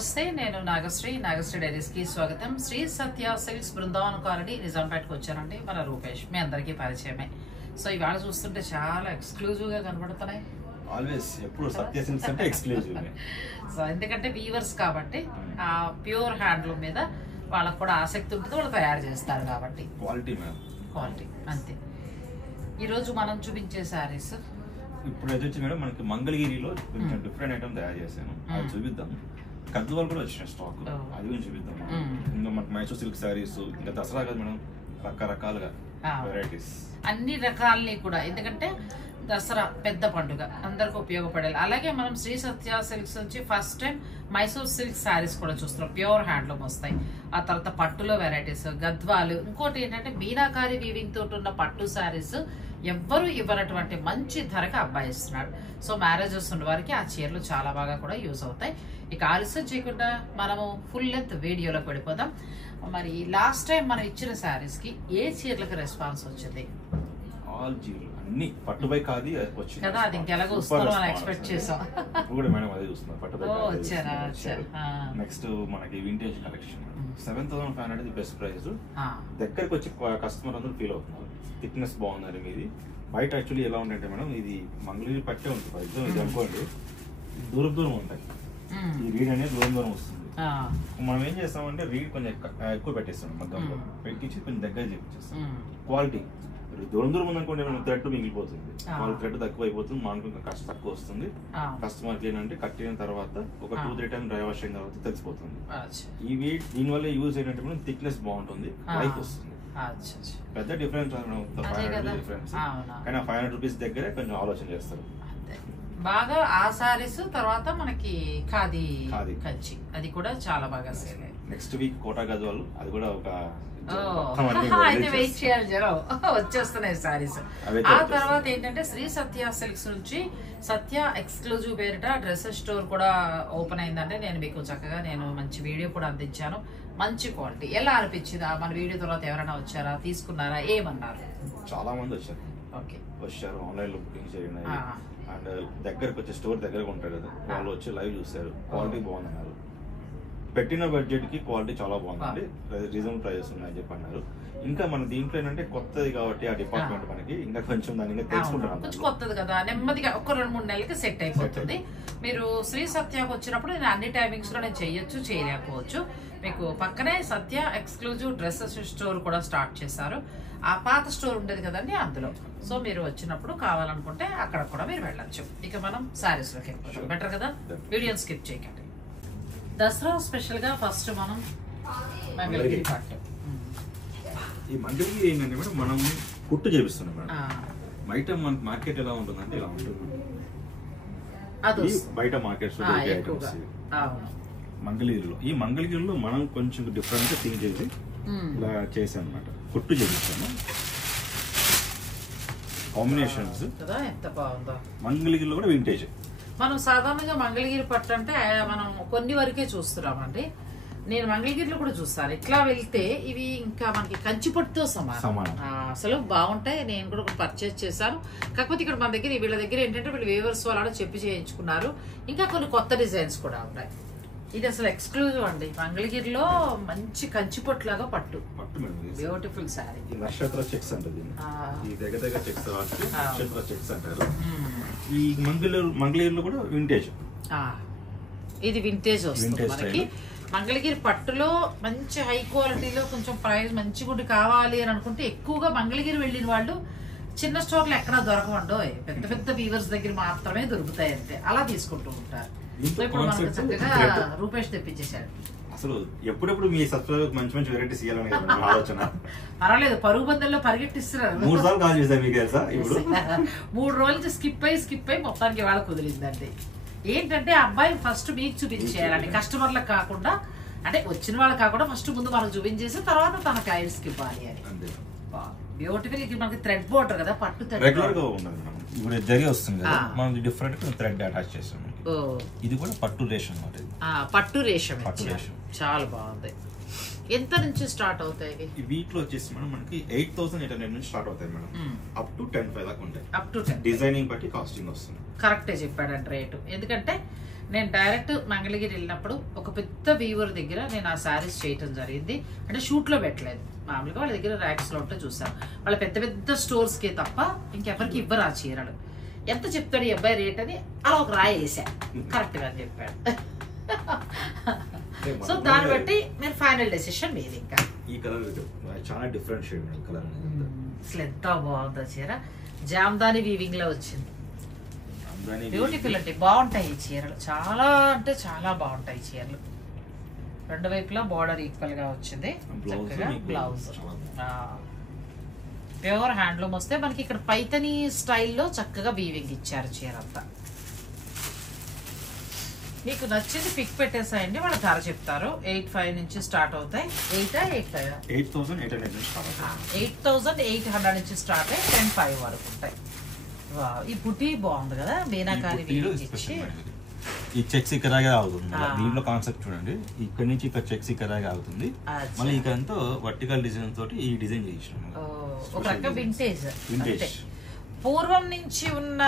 నమస్తే, నేను నాగశ్రీ డైరీస్కి స్వాగతం. శ్రీ సత్య సిల్క్స్ బృందావన కాలనీ నిజాంపేటకు వచ్చానండి. మన రూపేష్ మీ అందరికీ పరిచయమే. సో ఇవాళ చూస్తుంటే చాలా ఎక్స్క్లూజివ్గా కనబడుతున్నాయి. ఆల్వేస్ ఎప్పుడు సత్య సిల్క్స్ అంటే ఎక్స్క్లూజివ్. సో ఎందుకంటే వీవర్స్ కాబట్టి ఆ ప్యూర్ హ్యాండ్లూమ్ మీద వాళ్ళకు కూడా ఆసక్తి ఉంటుంది, వాళ్ళు తయారు చేస్తారు కాబట్టి క్వాలిటీ అంతే. ఈరోజు మనం చూపించే శారీస్ ఇప్పుడు ఏదొచ్చి మేడం మనకి మంగళగిరిలో కొంచెం డిఫరెంట్ ఐటమ్ తయారు చేశాను, అది చూపిద్దాం. గద్వాల్ కూడా వచ్చిన స్టాక్, అది కూడా చూపిద్దాం. ఇంకా మనకి మైసూర్ సిల్క్ శారీస్, ఇంకా దసరా కదా మేడం, రకరకాలుగా వెరైటీస్ అన్ని రకాలని కూడా, ఎందుకంటే దసరా పెద్ద పండుగ అందరికి ఉపయోగపడాలి. అలాగే మనం శ్రీ సత్య సిల్క్స్ నుంచి first time Mysore silk saris కూడా చూస్తున్నాం, ప్యూర్ హ్యాండ్లూమ్ వస్తాయి. ఆ తర్వాత పట్టులో వెరైటీస్, గద్వాలు, ఇంకోటి ఏంటంటే మీనాకారి వీవింగ్ తోటి ఉన్న పట్టు శారీస్ ఎవ్వరు ఇవ్వనటువంటి మంచి ధరకు అబ్బాయి ఇస్తున్నాడు. సో మ్యారేజెస్ ఉన్న వారికి ఆ చీరలు చాలా బాగా కూడా యూజ్ అవుతాయి. ఇక ఆలస్యం చేయకుండా మనము ఫుల్ లెంత్ వీడియోలోకి వెళ్ళిపోదాం. మరి లాస్ట్ టైం మనం ఇచ్చిన శారీస్ కి ఏ చీరలకు రెస్పాన్స్ వచ్చింది? ఆల్ చీరలు అన్ని పట్టుబై కాది వచ్చింది కదా, అది ఇంకెలాగో వస్తారో అని ఎక్స్పెక్ట్ చేసాం. కూడా మేడం అదే చూస్తున్నారు, పట్టుబై వచ్చారా? నెక్స్ట్ మనకి వింటేజ్ కలెక్షన్ 7,500 బెస్ట్ ప్రైస్. దగ్గరకు వచ్చి కస్టమర్ అందరూ ఫీల్ అవుతున్నారు, థిక్నెస్ బాగుందని. మీది బయట యాక్చువల్లీ ఎలా ఉందంటే మేడం, ఇది మంగళగిరి పట్టే ఉంటుంది, ఇది అనుకోండి దూరం ఉంటాయి. ఈ రీడ్ అనేది దూరం వస్తుంది. మనం ఏం చేస్తామంటే రీడ్ కొంచెం ఎక్కువ పెట్టేస్తాం, మగ్గంలో పెట్టించి కొంచెం దగ్గర చేపించేస్తాం. క్వాలిటీ దూరం ఉందనుకోండి మనం థ్రెడ్ మిగిలిపోతుంది, వాళ్ళ థ్రెడ్ తక్కువ అయిపోతుంది, మనకు కాస్త తక్కువ వస్తుంది. కస్టమర్కి ఏంటంటే కట్టిన తర్వాత ఒక 2-3 టైం డ్రై వాష్ అయిన తర్వాత తెలిసిపోతుంది. ఇవి దీనివల్ల యూజ్ ఏంటంటే మనం థిక్నెస్ బాగుంటుంది, లైఫ్ వస్తుంది. పెద్ద డిఫరెన్స్ డిఫరెన్స్ కానీ ఆ 500 రూపీస్ దగ్గరే కొంచెం ఆలోచన చేస్తారు బాగా. ఆ సారీస్ తర్వాత మనకి ఖాదీ కంచి, అది కూడా చాలా బాగా sale. Next week quota Gadwal, అది కూడా ఒక అయితే వెయిట్ చేయాలి జనం, వచ్చేస్తున్నాయి సారీస్. ఆ తర్వాత ఏంటంటే శ్రీ సత్య సిల్క్స్ నుంచి సత్య ఎక్స్క్లూజివ్ పేరిట డ్రెస్సెస్ స్టోర్ కూడా ఓపెన్ అయిందంటే నేను మీకు చక్కగా మంచి వీడియో కూడా అందించాను. మంచి క్వాలిటీ. ఎలా అనిపించిందా? మన వీడియో తర్వాత ఎవరైనా వచ్చారా, తీసుకున్నారా, ఏమన్నారు? చాలా మంది వచ్చారు. ఓకే, వచ్చారు, ఆన్లైన్ లో బుకింగ్ చేయండి. అండ్ దగ్గరకు వచ్చే స్టోర్ దగ్గరకు ఉంటారు కదా, వాళ్ళు వచ్చి లైవ్ చూస్తారు, క్వాలిటీ బాగుందన్నారు. పెట్టిన బడ్జెట్ కి క్వాలిటీ చాలా బాగుందండి, రీజనబుల్ ప్రైజెస్ ఉన్నాయని చెప్పి అన్నారు. ఇంకా మన దీంట్లో ఏంటంటే కొత్తది కాబట్టి ఆ డిపార్ట్మెంట్ మనకి ఇంకా కొంచెం దాని ఇంకా తెలుసుకుంటాం. కొంచెం కొత్తది కదా, నెమ్మదిగా ఒక 2-3 నెలలకి సెట్ అయిపోతుంది. మీరు శ్రీ సత్యకు వచ్చినప్పుడు నేను అన్ని టైమింగ్స్ లో నేను చేయొచ్చు, చేయలేకపోవచ్చు. మీకు పక్కనే సత్య ఎక్స్క్లూజివ్ డ్రెస్సెస్ స్టోర్ కూడా స్టార్ట్ చేశారు. ఆ పాత స్టోర్ ఉండేది కదండి అందులో. సో మీరు వచ్చినప్పుడు కావాలనుకుంటే అక్కడ కూడా మీరు వెళ్ళచ్చు. ఇక మనం శారీస్ లోకి వెళ్ళిపోతాం, బెటర్ కదా, వీడియోని స్కిప్ చేయకండి. దసరా స్పెషల్ గా ఫస్ట్ మనం మంగళగిరి పట్టు. ఈ మంగళగిరి ఏంటంటే మేడం మనం కుట్టు చేపిస్తున్నాం మేడం. బయట మనకి మార్కెట్ ఎలా ఉంటుందంటే ఇలా ఉంటుంది, బయట మార్కెట్ మంగళగిరిలో. ఈ మంగళగిరిలో మనం కొంచెం డిఫరెంట్ థింక్ చేసి ఇలా చేసాం అనమాట, కుట్టు చేపిస్తాము. కాంబినేషన్స్ ఎంత బాగుందో. మంగళగిరిలో కూడా వింటేజ్. మనం సాధారణంగా మంగళగిరి పట్టు అంటే మనం కొన్ని వరకే చూస్తున్నామండి. నేను మంగళగిరిలో కూడా చూస్తాను. ఇట్లా వెళ్తే ఇవి ఇంకా మనకి కంచి పట్టుతో సమానం, అసలు బాగుంటాయి. నేను కూడా పర్చేజ్ చేశాను. కాకపోతే ఇక్కడ మన దగ్గర వీళ్ళ దగ్గర ఏంటంటే వీళ్ళు వేవర్స్ వాళ్ళు చెప్పి చేయించుకున్నారు. ఇంకా కొన్ని కొత్త డిజైన్స్ కూడా ఉన్నాయి. ఇది అసలు ఎక్స్క్లూజివ్ అండి. మంగళగిరిలో మంచి కంచి పట్టు లాగా పట్టు బ్యూటిఫుల్ సారీ. నక్షత్ర చెక్స్ అంటారు, ఈ దగ్గర చెక్స్ నక్షత్ర చెక్స్ అంటారు. ఈ మంగళగిరిలో కూడా వింటేజ్, ఇది వింటేజ్ వస్తుంది మనకి. మంగళగిరి పట్టులో మంచి హై క్వాలిటీలో కొంచెం ప్రైస్ మంచి గుడి కావాలి అని అనుకుంటే ఎక్కువగా మంగళగిరి వెళ్ళిన వాళ్ళు చిన్న స్టోర్లు ఎక్కడా దొరకవండో, పెద్ద పెద్ద వీవర్స్ దగ్గర మాత్రమే దొరుకుతాయి అంతే, అలా తీసుకుంటూ ఉంటారు. ఇప్పుడు మనకు చక్కగా రూపేష్ తెప్పించేశాడు. అసలు ఎప్పుడెప్పుడు మీ సబ్స్క్రైబర్ మంచి మంచి వెరైటీస్ ఇవ్వాలని ఆలోచన. పర్వాలేదు, పరుగు బందల్లో పరిగెట్టిస్తున్నారు. 3 సార్లు కాల్ చేశారు మీకు తెలుసా? ఇప్పుడు 3 రోజులు స్కిప్ అయి మొత్తానికి వాళ్ళ కుదిరిందండి. ఏంటంటే అబ్బాయి ఫస్ట్ మీకు చూపించేయాలండి, కస్టమర్లకు కాకుండా, అంటే వచ్చిన వాళ్ళకి కాకుండా ఫస్ట్ ముందు మనకు చూపించేసి తర్వాత తన క్లయింట్స్ కి ఇవ్వాలి అని. బ్యూటిఫుల్. ఇది మనకి థ్రెడ్ బోర్డర్ కదా, పట్టు రెగ్యులర్ గా ఉండదు. ఇప్పుడు జరి వస్తుంది కదా, మనం డిఫరెంట్ థ్రెడ్ అటాచ్ చేస్తాం. ఇది కూడా పట్టు రేషం అన్నమాట. పట్టు రేషం చాలా బాగుంది. ఎంత నుంచి స్టార్ట్ అవుతాయి? ఈ వీక్ లో వచ్చేసి మేడం మనకి 8,800 నుంచి స్టార్ట్ అవుతాయి మేడం, అప్ టు 10,500 దాకా ఉంటాయి. అప్ టు 10 డిజైనింగ్ బట్టి కాస్టింగ్ వస్తుంది. కరెక్టే చెప్పాడంటే రేటు. ఎందుకంటే నేను డైరెక్ట్ మంగళగిరి వెళ్ళినప్పుడు ఒక పెద్ద వీవర్ దగ్గర నేను ఆ శారీస్ చేయటం జరిగింది. అంటే షూట్లో పెట్టలేదు, మామూలుగా వాళ్ళ దగ్గర ర్యాక్స్లో ఉంటే చూసాను. వాళ్ళ పెద్ద పెద్ద స్టోర్స్కే తప్ప ఇంకెవరికి ఇవ్వరు ఆ చీరలు. ఎంత చెప్తాడు ఈ అబ్బాయి రేట్ అని అలా ఒక రాయి వేసా, కరెక్ట్గా అని చెప్పాడు. సో దాన్ని బట్టి మీరు ఫైనల్ డెసిషన్ మీది. ఇంకా ఈ కలర్ చాలా డిఫరెంట్ షేడ్ కలర్, అసలు ఎంత బాగుందో చీర. జామ్దాని వీవింగ్ లో వచ్చింది, బ్యూటిఫుల్ అంటే బాగుంటాయి ఈ చీరలు. చాలా అంటే చాలా బాగుంటాయి చీరలు. రెండు వైపులా బార్డర్ ఈక్వల్ గా వచ్చింది. చక్కగా బ్లౌజ్ ప్యూర్ హ్యాండ్లూమ్ వస్తే మనకి ఇక్కడ పైతని స్టైల్లో చక్కగా వీవింగ్ ఇచ్చారు చీర అంతా. మీకు నచ్చింది పిక్ పెట్టేసాయండి, వాళ్ళ ధర చెప్తారు. 8,500 నుంచి స్టార్ట్ అవుతాయి. 8,800 నుంచి స్టార్ట్ అయ్యి 10,500 వరకు ఉంటాయి. ఈ బుటీ బాగుంది కదా, మీనాకారి ఇచ్చి ఈ చెక్స్ ఇక్కడగా అవుతుంది. దీంట్లో కాన్సెప్ట్ చూడండి, ఇక్కడ నుంచి ఇక్కడ చెక్స్ ఇక్కడగా అవుతుంది. మళ్ళీ ఇక్కడంతా వర్టికల్ డిజైన్ తోటి ఈ డిజైన్ చేసినాం. ఒక రకం వింటేజ్. పూర్వం నుంచి ఉన్న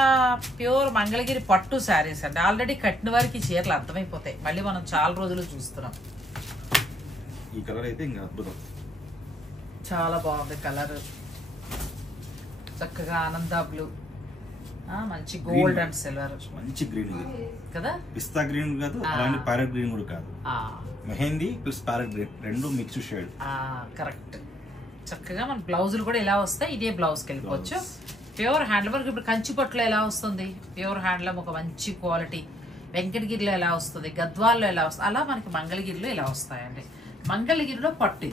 ప్యూర్ మంగళగిరి పట్టు శారీస్ అంటే ఆల్రెడీ కట్టిన వారికి చీరలు అర్థమైపోతాయి. మళ్ళీ మనం చాలా రోజులు చూస్తున్నాం. ఈ కలర్ అయితే ఇంకా అద్భుతం, చాలా బాగుంది కలర్. చక్కగా ఆనంద బ్లూ, మంచి గోల్డ్ అండ్ సిల్వర్, మంచి గ్రీన్ కదా. పిస్తా గ్రీన్ కాదు, అలాంటి ప్యారెట్ గ్రీన్ కూడా కాదు, మెహందీ ప్లస్ ప్యారెట్ గ్రీన్ రెండు మిక్స్ షేడ్. కరెక్ట్. చక్కగా మన బ్లౌజులు కూడా ఇలా వస్తాయి. ఇదే బ్లౌజ్కి వెళ్ళిపోవచ్చు. Pure handloom. ఇప్పుడు కంచి పట్టులో ఎలా వస్తుంది ప్యూర్ హ్యాండ్లూమ్, ఒక మంచి క్వాలిటీ. వెంకటగిరిలో ఎలా వస్తుంది, గద్వాల్లో ఎలా వస్తుంది, అలా మనకి మంగళగిరిలో ఎలా వస్తాయండి. మంగళగిరిలో పట్టు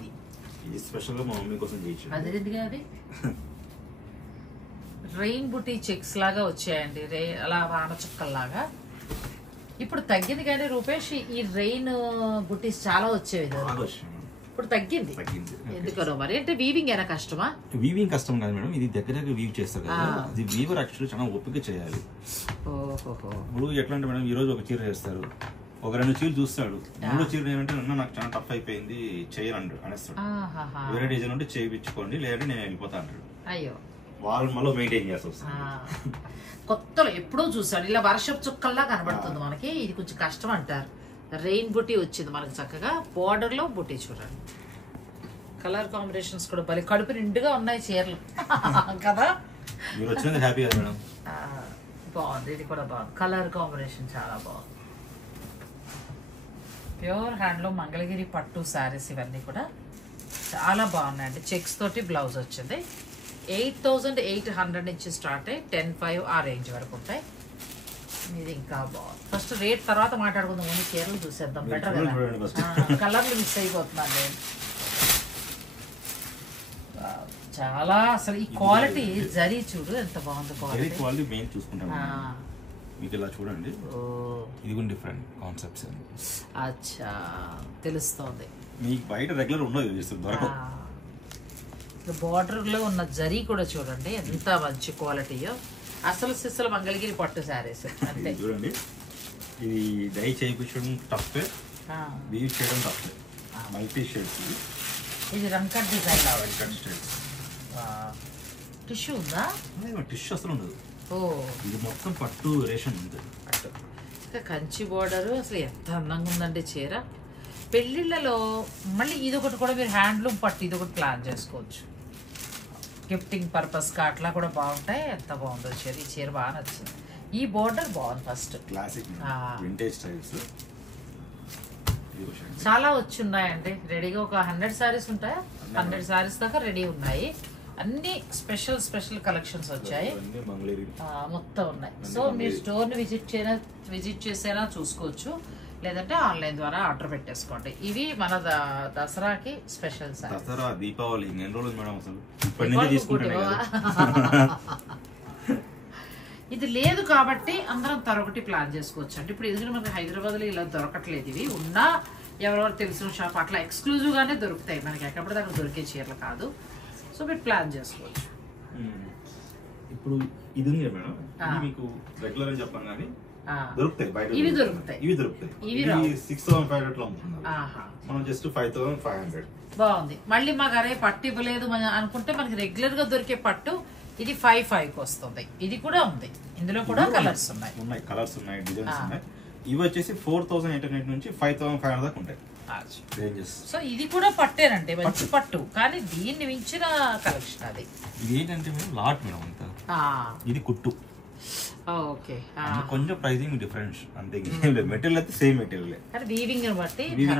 ఇది స్పెషల్ గా మా మమ్మీ కోసం చేయించాను. అదేంటిగా అది రెయిన్ బుటీ చెక్స్ లాగా వచ్చాయండి, అలా వాన చుక్కల్లాగా. ఇప్పుడు తగ్గింది కానీ రూపేష్, ఈ రెయిన్ బుటీస్ చాలా వచ్చేవి, ఇప్పుడు తగ్గింది. ఎందుకనో మరి. అంటే వీవింగ్ అయినా కష్టమా? వీవింగ్ కష్టం కాదు మేడం, ఇది దగ్గర వీవ్ చేస్తారు కదా. ఇది వీవర్ యాక్చువల్లీ చాలా ఓపిక చేయాలి. ఇప్పుడు ఎట్లా అంటే మేడం, ఈ రోజు ఒక చీర చేస్తారు, ఒక 2 చీరలు చూస్తాడు, 3 చీరలు ఏమంటే నాకు చాలా టఫ్ అయిపోయింది చేయాలంటాడు అనేస్తాడు. వేరే డిజైన్ ఉంటే చేయించుకోండి, లేదంటే నేను వెళ్ళిపోతా అంటాడు. అయ్యో, వాళ్ళు మళ్ళీ మెయింటైన్ చేస్తాం. కొత్తలో ఎప్పుడో చూసాడు, ఇలా వర్షపు చుక్కల్లా కనబడుతుంది మనకి. ఇది కొంచెం కష్టం అంటారు. రెయిన్ బుటీ వచ్చింది మనకి చక్కగా. బార్డర్ లో బుటీ చూడండి. కలర్ కాంబినేషన్స్ కూడా భలే కడుపు నిండుగా ఉన్నాయి చీరలు కదా. మీరు వచ్చినందుకు హ్యాపీ కదా మేడం. బాగుంది, ఇది కూడా బాగుంది. కలర్ కాంబినేషన్ చాలా బాగుంది. ప్యూర్ హ్యాండ్లూమ్ మంగళగిరి పట్టు శారీస్ ఇవన్నీ కూడా చాలా బాగున్నాయండి. చెక్స్ తోటి బ్లౌజ్ వచ్చింది. 8,800 నుంచి స్టార్ట్ అయ్యి 10,500 ఆ రేంజ్ వరకు ఉంటాయి. ఇది ఇంకా బాగుంది. ఫస్ట్ రేట్ తర్వాత మాట్లాడుకుందాం, ముందు చీరలు చూసేద్దాం. బెటర్ కదా, కలర్లు మిస్ అయిపోతున్నాను నేను. చాలా అసలు ఈ క్వాలిటీ జరీ చూడు ఎంత బాగుంది. క్వాలిటీ మెయిన్ చూసుకుంటాం. మీకు ఇలా చూడండి, ఇది కూడా డిఫరెంట్ కాన్సెప్ట్స్. అచ్చా, తెలుస్తోంది. మీకు బయట రెగ్యులర్ ఉండదు, దొరకదు. బార్డర్ లో ఉన్న జరీ కూడా చూడండి ఎంత మంచి క్వాలిటీయో. అసలు సిస్సలు మంగళగిరి పట్టు శారీస్ అంటే చూడండి. ఇది డై చేయించడం టఫే, వీవ్ చేయడం టఫే. Multi shades. ఇది రంకట్ డిజైన్ టిష్యూ ఉందా? టిష్యూ అసలు ఉండదు. ఓ, ఇది మొత్తం పట్టు రేషన్ ఉంది. పట్టు కంచి బార్డర్. అసలు ఎంత అందంగా ఉందండి చీర. పెళ్ళిళ్ళలో మళ్ళీ ఇదొకటి కూడా మీరు హ్యాండ్లూమ్ పట్టు ఇదొకటి ప్లాన్ చేసుకోవచ్చు. గిఫ్టింగ్ పర్పస్గా అట్లా కూడా బాగుంటాయి. ఎంత బాగుందో చీర. ఈ చీర బాగా నచ్చింది. ఈ బోర్డర్ బాగుంది. ఫస్ట్ క్లాసిక్ వింటేజ్ స్టైల్స్ చాలా వచ్చి ఉన్నాయండి. రెడీగా ఒక 100 శారీస్ ఉంటాయా? 100 శారీస్ దాకా రెడీ ఉన్నాయి. అన్ని స్పెషల్ స్పెషల్ కలెక్షన్స్ వచ్చాయి, మొత్తం ఉన్నాయి. సో మీరు స్టోర్ని విజిట్ చేసేనా చూసుకోవచ్చు, లేదంటే ఆన్లైన్ ద్వారా ఆర్డర్ పెట్టేసుకోండి. ఇవి మన దసరాకి స్పెషల్. దసరా, దీపావళి ఎన్ని రోజులు మేడం అసలు? ఇది లేదు కాబట్టి అందరం తరొకటి ప్లాన్ చేసుకోవచ్చు అండి. ఇప్పుడు ఎందుకంటే మనకి హైదరాబాద్లో ఇలా దొరకట్లేదు. ఇవి ఉన్నా ఎవరెవరు తెలిసిన షాప్ అట్లా ఎక్స్క్లూజివ్ గానే దొరుకుతాయి మనకి, ఎక్కడి దగ్గర దొరికే చీరలు కాదు. సో మీరు ప్లాన్ చేసుకోవచ్చు. ఇప్పుడు ఇది ఉంది మేడం, మీకు రెగ్యులర్ అని చెప్పాను కానీ దొరుకుతాయి బయట. ఇవి దొరుకుతాయి. 6,500 లో అమ్ముతున్నారు, మనం జస్ట్ 5,500. బాగుంది. మళ్ళీ మాకు అరే పట్టు ఇవ్వలేదు అనుకుంటే మనకి రెగ్యులర్ గా దొరికే పట్టు ఇది 5,500 కి వస్తుంది. ఇది కూడా ఉంది. ఇందులో కూడా కలర్స్ ఉన్నాయి. కలర్స్ ఉన్నాయి, డిజైన్స్ ఉన్నాయి. ఇవి వచ్చేసి 4800 నుంచి 5500 దాకా ఉంటాయి రేంజెస్. సో ఇది కూడా పట్టేనండి, మంచి పట్టు, కానీ దీన్ని మించిన కలెక్షన్ అది. ఇది ఏంటంటే మేడం లాట్ మేడం అంతా, ఇది కుట్టు. ఓకే, కొంచెం ప్రైసింగ్ డిఫరెన్స్ అంతే, మెటీరియల్ అయితే సేమ్ మెటీరియల్, కానీ వీవింగ్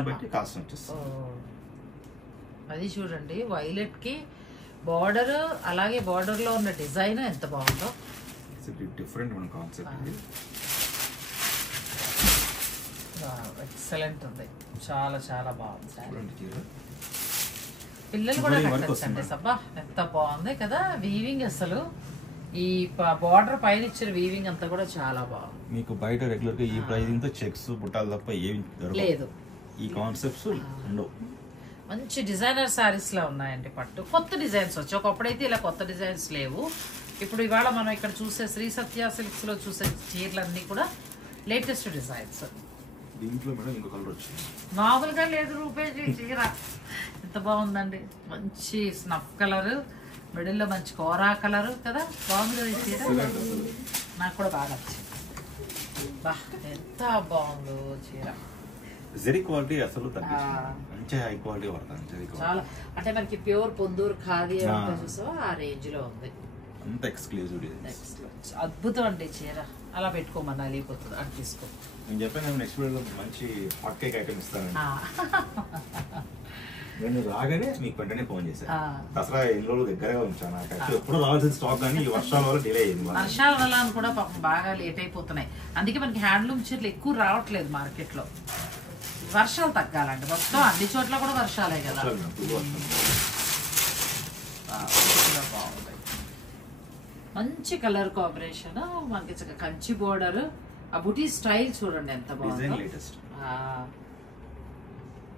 బట్టి కాస్ట్ వచ్చేస్తుంది. అది చూడండి, వైలెట్ కి బార్డర్, అలాగే బార్డర్ లో ఉన్న డిజైన్ ఎంత బాగుందో. డిఫరెంట్ మన కాన్సెప్ట్, ఎక్సలెంట్ ఉంది, చాలా చాలా బాగుంది. పిల్లలు కూడా కట్టచ్చండి, సబ్బా ఎంత బాగుంది కదా వీవింగ్. అసలు ఈ బార్డర్ పైన ఇచ్చిన వీవింగ్ అంతా కూడా చాలా బాగుంది. మీకు బయట రెగ్యులర్ గా ఈ ప్రైజింగ్ తో చెక్స్ బుట్టాలు తప్ప ఏమి లేదు, ఈ కాన్సెప్ట్స్ ఉండవు. మంచి డిజైనర్ సారీస్ లా ఉన్నాయండి పట్టు, కొత్త డిజైన్స్ వచ్చి. ఒకప్పుడైతే ఇలా కొత్త డిజైన్స్ లేవు. ఇప్పుడు ఇవాళ మనం ఇక్కడ చూసే శ్రీ సత్య సిల్క్స్ లో చూసే చీరలన్నీ కూడా లేటెస్ట్ డిజైన్స్. దీంట్లో మేడం ఇంకో కలర్ వచ్చింది, మామూలుగా లేదు రూపేజీ చీర, ఎంత బాగుందండి. మంచి స్నఫ్ కలర్, మిడిల్ లో మంచి కోరా కలర్ కదా, బాగుంది ఈ చీర. నాకు కూడా బాగా నచ్చింది, బా ఎంత బాగుందో చీర. జరీ క్వాలిటీ అసలు మంచి హై క్వాలిటీ వాడతాను చాలా. అంటే మనకి ప్యూర్ పొందూరు ఖాదీ చూసావా, ఆ రేంజ్ లో ఉంది, అంత ఎక్స్క్లూజివ్. అద్భుతం అండి చీర. అలా పెట్టుకోమన్నా వెళ్ళిపోతుంది, అది తీసుకో. నేను చెప్పాను నెక్స్ట్ వీడియోలో మంచి హాట్ కేక్ ఐటమ్ ఇస్తానండి. నేను రాగానే మీకు వెంటనే ఫోన్ చేశాను. దసరా ఎన్ని రోజులు దగ్గరగా ఉంచాను, నాకు ఎప్పుడు రావాల్సిన స్టాక్ కానీ ఈ వర్షాల వల్ల డిలే అయింది. వర్షాల వల్ల కూడా పాపం బాగా లేట్ అయిపోతున్నాయి, అందుకే మనకి హ్యాండ్లూమ్ చీరలు ఎక్కువ రావట్లేదు మార్కెట్ లో. వర్షాలు తగ్గాలండి, మొత్తం అన్ని చోట్ల కూడా వర్షాలే కదా. బాగుంది, మంచి కలర్ కాంబినేషన్, మనకి కంచి బోర్డర్, ఆ బుటీ స్టైల్ చూడండి ఎంత బాగుంది.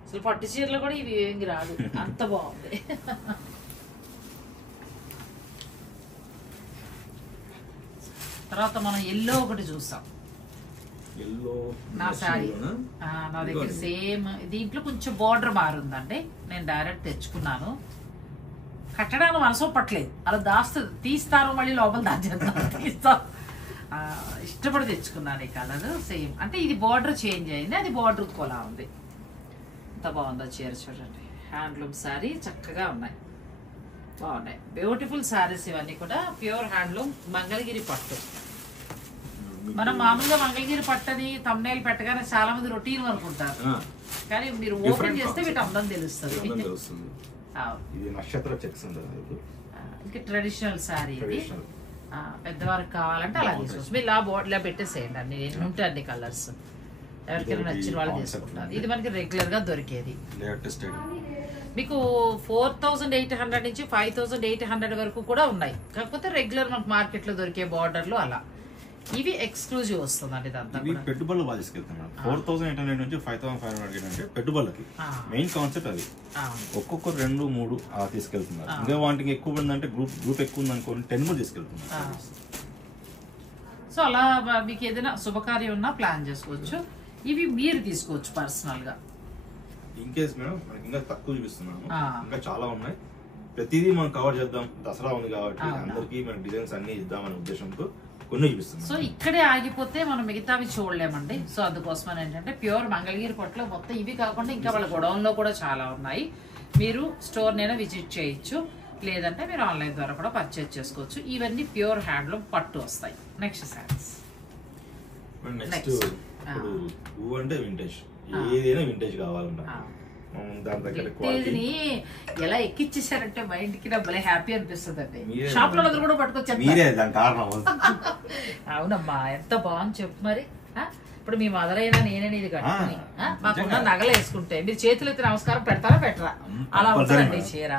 అసలు పట్టు చీరలు కూడా ఇవి ఏమి రాదు, అంత బాగుంది. తర్వాత మనం ఎల్లో ఒకటి చూసాం, నా శారీ నా దగ్గర సేమ్. దీంట్లో కొంచెం బోర్డర్ మారుందండి, నేను డైరెక్ట్ తెచ్చుకున్నాను. కట్టడానికి మనసు పట్టలేదు, అలా దాస్తుంది, తీస్తారు మళ్ళీ లోపల దాచేస్తాను, తీస్తాం. ఇష్టపడి తెచ్చుకున్నాను ఈ కలర్ సేమ్. అంటే ఇది బోర్డర్ చేంజ్ అయింది, అది బోర్డర్ కోలా ఉంది. ఎంత బాగుందో చీర చూడండి, హ్యాండ్లూమ్ శారీ, చక్కగా ఉన్నాయి, బాగున్నాయి. బ్యూటిఫుల్ శారీస్ ఇవన్నీ కూడా ప్యూర్ హ్యాండ్లూమ్ మంగళగిరి పట్టు. మనం మామూలుగా మంగళగిరి పట్టది తమ్నేల్ పెట్టగానే చాలా మంది రొటీన్ అనుకుంటారు, కానీ మీరు ఓపెన్ చేస్తే వీటి అందం తెలుస్తుంది. ఇంకా ట్రెడిషనల్ శారీ ఇది, పెద్దవారికి కావాలంటే అలా తీసుకోవచ్చు. మీరు ఇలా పెట్టేసేయండి, అన్ని ఎన్ని ఉంటే అన్ని కలర్స్, ఎవరికైనా నచ్చిన వాళ్ళు తీసుకుంటారు. ఇది మనకి రెగ్యులర్ గా దొరికేది. మీకు 4800 నుంచి 5800 వరకు కూడా ఉన్నాయి, కాకపోతే రెగ్యులర్ మనకు మార్కెట్ లో దొరికే బార్డర్లు అలా. ఇవి ఎక్స్క్లూజివ్ వస్తుందండి, ఇదంతా పెట్టుబడులు బాగా తీసుకెళ్తాం మేడం. 4800 నుంచి 5500 అంటే పెట్టుబడులకి మెయిన్ కాన్సెప్ట్ అది. ఒక్కొక్కరు 2, 3 అలా తీసుకెళ్తున్నారు. ఇంకా వాటికి ఎక్కువ ఉందంటే గ్రూప్ ఎక్కువ ఉంది అనుకోండి 10 కూడా తీసుకెళ్తున్నారు. సో అలా మీకు ఏదైనా శుభకార్యం ఉన్నా ప్లాన్ చేసుకోవచ్చు. ఇవి మీరు తీసుకోవచ్చు పర్సనల్ గా. ఇన్ కేస్ మేడం మనకి ఇంకా తక్కువ చూపిస్తున్నాము, ఇంకా చాలా ఉన్నాయి. ప్రతిదీ మనం కవర్ చేద్దాం, దసరా ఉంది కాబట్టి అందరికి మన డిజైన్స్ అన్ని ఇద్దామనే ఉద్దేశంతో కొన్ని చూపిస్తున్నాం. సో ఇక్కడే ఆగిపోతే మనం మిగతావి చూడలేమండి. సో అందుకోసం ఏంటంటే ప్యూర్ మంగళగిరి పట్టులో మొత్తం ఇవి కాకుండా ఇంకా వాళ్ళ గొడౌన్ లో కూడా చాలా ఉన్నాయి. మీరు స్టోర్ నైనా విజిట్ చేయొచ్చు, లేదంటే మీరు ఆన్లైన్ ద్వారా కూడా పర్చేజ్ చేసుకోవచ్చు. ఇవన్నీ ప్యూర్ హ్యాండ్లూమ్ పట్టు వస్తాయి. నెక్స్ట్ శారీస్, అంటే వింటేజ్, ఏదైనా వింటేజ్ కావాలన్నా ఎలా ఎక్కిచ్చేసారంటే మైండ్ కి భలే హ్యాపీ అనిపిస్తుంది అండి. షాప్ లో కూడా పట్టుకొచ్చారు. అవునమ్మా, ఎంత బాగుంది చెప్పు మరి. ఇప్పుడు మీ మదర్ అయినా నేనే ఇది కట్టుకుని మాకున్న నగలు వేసుకుంటే మీరు చేతులు ఎత్తి నమస్కారం పెడతారా పెట్టరా, అలా ఉంటుందండి చీర.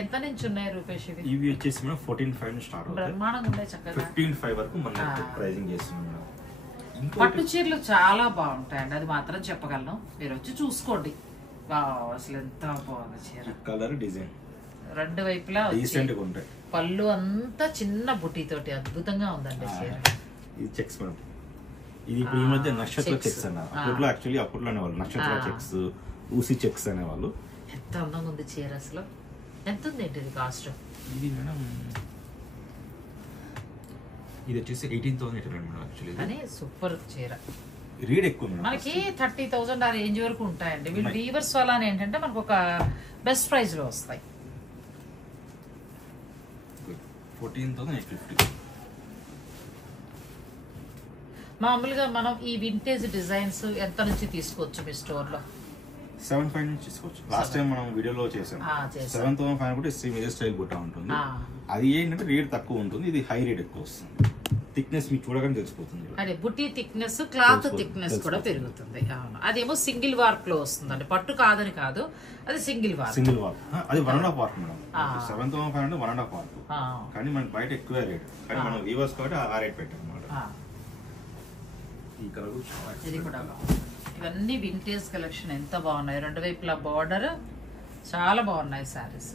ఎంత నుంచి ఉన్నాయి రూపేష్? ఇవి వచ్చేసి 14,500 స్టార్ట్, బ్రహ్మాండంగా ఉన్నాయి, చక్కగా 15,500 వరకు మనం ప్రైజింగ్ చేస్తున్నాం. పట్టు చీరలు చాలా బాగుంటాయండి, అది మాత్రం చెప్పగలను. మీరు వచ్చి చూసుకోండి. అసలు ఎంత బాగుంది చీర, కలర్ డిజైన్ రెండు వైపులా పళ్ళు అంతా చిన్న బుట్టి తోటి అద్భుతంగా ఉందండి చీర. ఇది చెక్స్ మేడం, ఇది ఇప్పుడు ఈ మధ్య నక్షత్ర చెక్స్ అన్నారు. అప్పట్లో యాక్చువల్లీ అప్పట్లో అనేవాళ్ళు నక్షత్ర చెక్స్, ఊసి చెక్స్ అనేవాళ్ళు. ఎంత అందంగా ఉంది చీర అసలు. ఎంత ఉంది ఏంటి ఇది కాస్ట్? ఇది మేడం ఇది వచ్చేసి 18,800 మేడం యాక్చువల్లీ. కానీ సూపర్ చీర. రీడ్ ఎక్కువ మనకి 30,000 ఆ రేంజ్ వరకు ఉంటాయండి. వీళ్ళు వీవర్స్ వల్ల ఏంటంటే మనకు ఒక బెస్ట్ ప్రైస్ లో వస్తాయి. 14,850. మామూలుగా మనం ఈ వింటేజ్ డిజైన్స్ ఎంత నుంచి తీసుకోవచ్చు మీ స్టోర్ లో? 7,500 నుంచి తీసుకోవచ్చు. లాస్ట్ టైం మనం వీడియోలో చేసాం. 7,500 కూడా సేమ్ ఇదే స్టైల్ బుట్ట ఉంటుంది. అది ఏంటంటే రేట్ తక్కువ ఉంటుంది, ఇది హై రేట్ ఎక్కువ వస్తుంది. థిక్నెస్ మీకు చూడగానే తెలిసిపోతుంది. అదే బుట్టి థిక్నెస్, క్లాత్ థిక్నెస్ కూడా పెరుగుతుంది. అవును, అదేమో సింగిల్ వార్ప్ లో వస్తుందండి, పట్టు కాదని కాదు, అది సింగిల్ వార్ప్. అది 1.5 వార్ప్ మేడం. 7,500 1.5 వార్ప్. కానీ మనకి బయట ఎక్కువ రేట్, కానీ మనం వీవర్స్ కాబట్టి ఆ రేట్ పెట్టాం అన్నమాట. ఈ కలర్ ఇది కూడా ఇవన్నీ వింటేజ్ కలెక్షన్ ఎంత బాగున్నాయి. రెండు వైపులా బార్డర్ చాలా బాగున్నాయి సారీస్.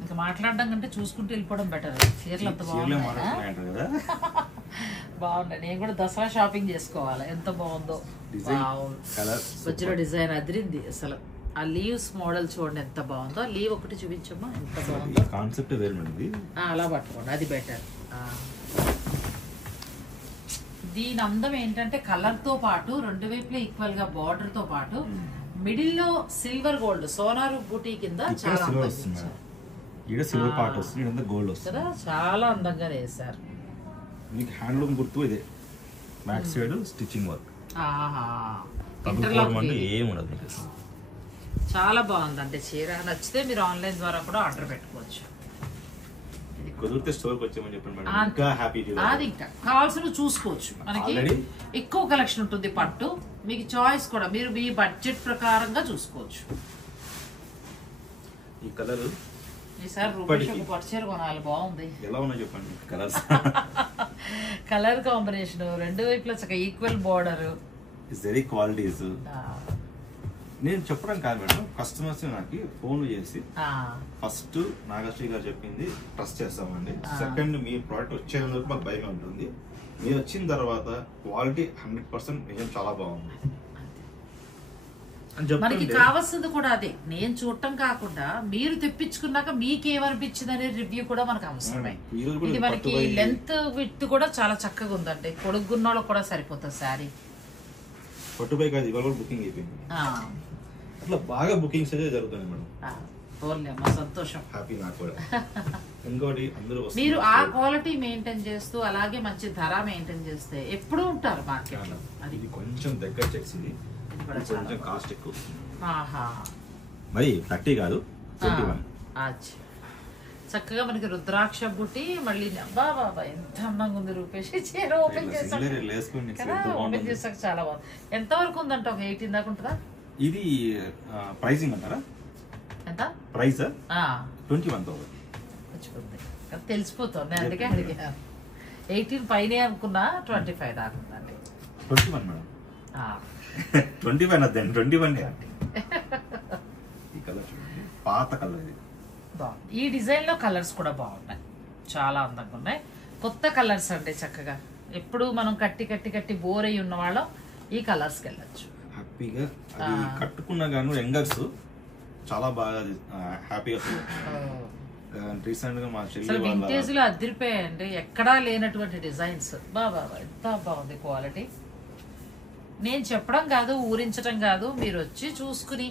ఇంకా మాట్లాడడం కంటే చూసుకుంటూ వెళ్ళిపోవడం బెటర్. చీరలు అంత బాగున్నాయి. బాగున్నాయి. నేను కూడా దసరా షాపింగ్ చేసుకోవాలి. ఎంత బాగుందో. మధ్యలో డిజైన్ అదిరింది అసలు. ఆ లీవ్స్ మోడల్ చూడండి ఎంత బాగుందో. లీవ్ ఒకటి చూపించమ్మా ఎంత బాగుందో. కాన్సెప్ట్ అలా పట్టుకోండి, అది బెటర్. దీని అందం ఏంటంటే కలర్ తో పాటు రెండు వైపులా ఈక్వల్ గా బార్డర్ తో పాటు మిడిల్ లో సిల్వర్ గోల్డ్ సోనారు బూటీ కింద చాలా గోల్డ్ వస్తుంది కదా, చాలా అందంగా వేశారు. మీకు హ్యాండ్లూమ్ గుర్తు ఇదే. Back side stitching work. చాలా బాగుంది. అంటే చీర నచ్చితే మీరు ఆన్లైన్ ద్వారా కూడా ఆర్డర్ పెట్టుకోవచ్చు. కుదిరితే స్టోర్కి వచ్చామని చెప్పండి మేడం, ఇంకా హ్యాపీ. అది ఇంకా కావాల్సిన చూసుకోవచ్చు. మనకి ఎక్కువ కలెక్షన్ ఉంటుంది పట్టు. మీకు చాయిస్ కూడా మీరు మీ బడ్జెట్ ప్రకారంగా చూసుకోవచ్చు. ఈ కలర్ ఈసారి రూపాయి పట్టు చీర కొనాలి. బాగుంది. ఎలా ఉన్నా చెప్పండి కలర్స్. కలర్ కాంబినేషన్ రెండు వైపులా చక్కగా ఈక్వల్ బార్డర్. Very qualities. నేను చెప్పడం కాదు మేడం, కస్టమర్స్ నాకు ఫోన్ చేసి ఫస్ట్ నాగశ్రీ గారు చెప్పింది ట్రస్ట్ చేస్తామండి. సెకండ్ మీ ప్రోడక్ట్ వచ్చేందుకు మాకు భయం ఉంటుంది. మీరు వచ్చిన తర్వాత క్వాలిటీ 100% నిజం చాలా బాగుంది. మనకి కావాల్సింది కూడా అదే. నేను చూడటం కాకుండా మీరు తెప్పించుకున్నాక మీకేమనిపించింది అనే రివ్యూ కూడా మనకు అవసరమే. ఇది మనకి లెంత్ విడ్త్ కూడా చాలా చక్కగా ఉందండి. పొడుగున్న వాళ్ళకి కూడా సరిపోతుంది శారీ. పట్టుపై కాదు, ఇవాళ కూడా బుకింగ్ అయిపోయింది. అట్లా బాగా బుకింగ్స్ అయితే జరుగుతుంది మేడం. సంతోషం, హ్యాపీ నాకు కూడా. ఇంకోటి అందరూ మీరు ఆ క్వాలిటీ మెయింటైన్ చేస్తూ అలాగే మంచి ధర మెయింటైన్ చేస్తే ఎప్పుడూ ఉంటారు మార్కెట్ లో. అది కొంచెం దగ్గర చెక్స్, ఇది కొంచెం కాస్ట్ ఎక్కువ. మరి 30 కాదు 21. చక్కగా మనకి రుద్రాక్ష బుట్టి. మళ్ళీ బాబా ఎంత అందంగా ఉంది రూపేష్. చీర ఓపెన్ చేసాక చాలా బాగుంది. ఎంత వరకు ఉందంట? ఒక 18 దాకా ఉంటుందా? ఇది ప్రైసింగ్ అంటారా? ఎంత ప్రైస్? 21,000 తెలిసిపోతుంది. అందుకే అడిగా. 18 పైన అనుకున్నా. 25 దాకా ఉందండి. 21 మేడం. 21 అదండి. 21. ఈ కలర్ చూడండి, పాత కలర్ ఇది. బాగుంది. ఈ డిజైన్ లో కలర్స్ కూడా బాగున్నాయి, చాలా అందంగా ఉన్నాయి. కొత్త కలర్స్ అంటే చక్కగా ఎప్పుడు మనం కట్టి బోర్ అయి ఉన్న వాళ్ళం ఈ కలర్స్ కి వెళ్ళచ్చు హ్యాపీగా. అది కట్టుకున్నా గాను యంగర్స్ చాలా బాగా హ్యాపీగా. రీసెంట్ గా మా చెల్లి వింటేజ్ లో అదిరిపోయాయండి. ఎక్కడా లేనటువంటి డిజైన్స్. బాబా ఎంత బాగుంది క్వాలిటీ. నేను చెప్పడం కాదు, ఊరించడం కాదు, మీరు వచ్చి చూసుకుని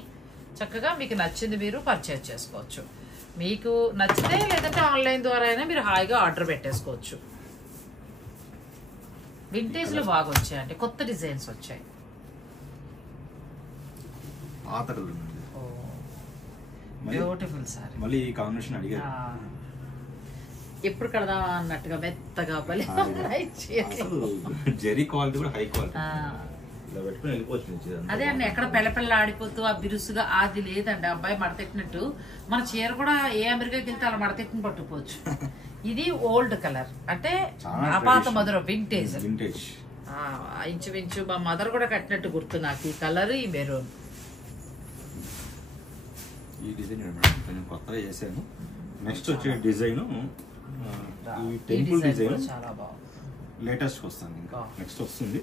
చక్కగా మీకు నచ్చింది మీరు పర్చేజ్ చేసుకోవచ్చు. మీకు నచ్చితే లేదంటే ఆన్లైన్ ద్వారా అయినా మీరు హాయిగా ఆర్డర్ పెట్టేసుకోవచ్చు. వింటేజ్ లో బాగా వచ్చాయండి, కొత్త డిజైన్స్ వచ్చాయి. Beautiful sorry. మళ్ళీ ఈ కాంబినేషన్ అడిగారు ఎప్పుడు కడదామా అన్నట్టుగా మెత్తగా జెరీ క్వాలిటీ కూడా హై క్వాలిటీ. అదే అండి, ఎక్కడ పెళ్ళ ఆడిపోతూ ఆ బిరుసుగా అది లేదండి. అబ్బాయి మడతెట్టినట్టు మన చీర కూడా ఏ అమెరికాకి వెళ్తే అలా మడతెట్టిన పట్టుకోవచ్చు. ఇది ఓల్డ్ కలర్ అంటే అపాత మధుర వింటేజ్. ఇంచుమించు మా మదర్ కూడా కట్టినట్టు గుర్తు నాకు ఈ కలర్, ఈ మెరూన్. ఈ డిజైన్ కొత్తగా చేశాను. నెక్స్ట్ వచ్చే డిజైన్ ఈ టెంపుల్ డిజైన్ చాలా బాగుంది. లేటెస్ట్ వస్తుంది. ఇంకా నెక్స్ట్ వస్తుంది.